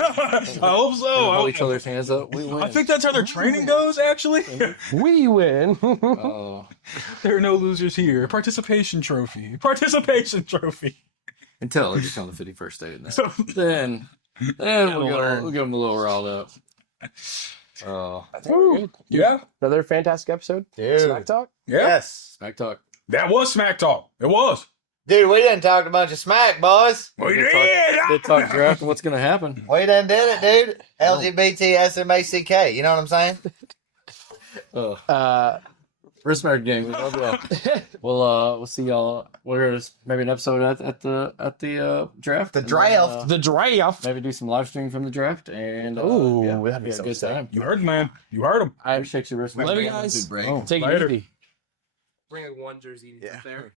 hope so. Hold each other's hands up. We win. I think that's how their training goes. Actually, We win. Oh. there are no losers here. Participation trophy. Participation trophy. Until it's just on the 51st day. And So, then we'll learn. get them a little riled up. Oh, I think we're good. yeah, Another fantastic episode. Dude. Smack Talk. yeah. Yes. Smack Talk. That was Smack Talk. It was. Dude, we done talked a bunch of smack, boys. We Did did. talk, did talk draft and what's going to happen. We done did it, dude. LGBT SMACK. You know what I'm saying? RipSmackers gang. We love y'all. We'll see y'all. There's maybe an episode at the draft. The And draft. then, The draft. maybe do some live streaming from the draft and Ooh, yeah, that'd be a so good sick. time. You heard, man. You heard him. I appreciate you, RipSmackers. Love you guys. Break. Oh. Take Later. it easy. Bring like one jersey up there.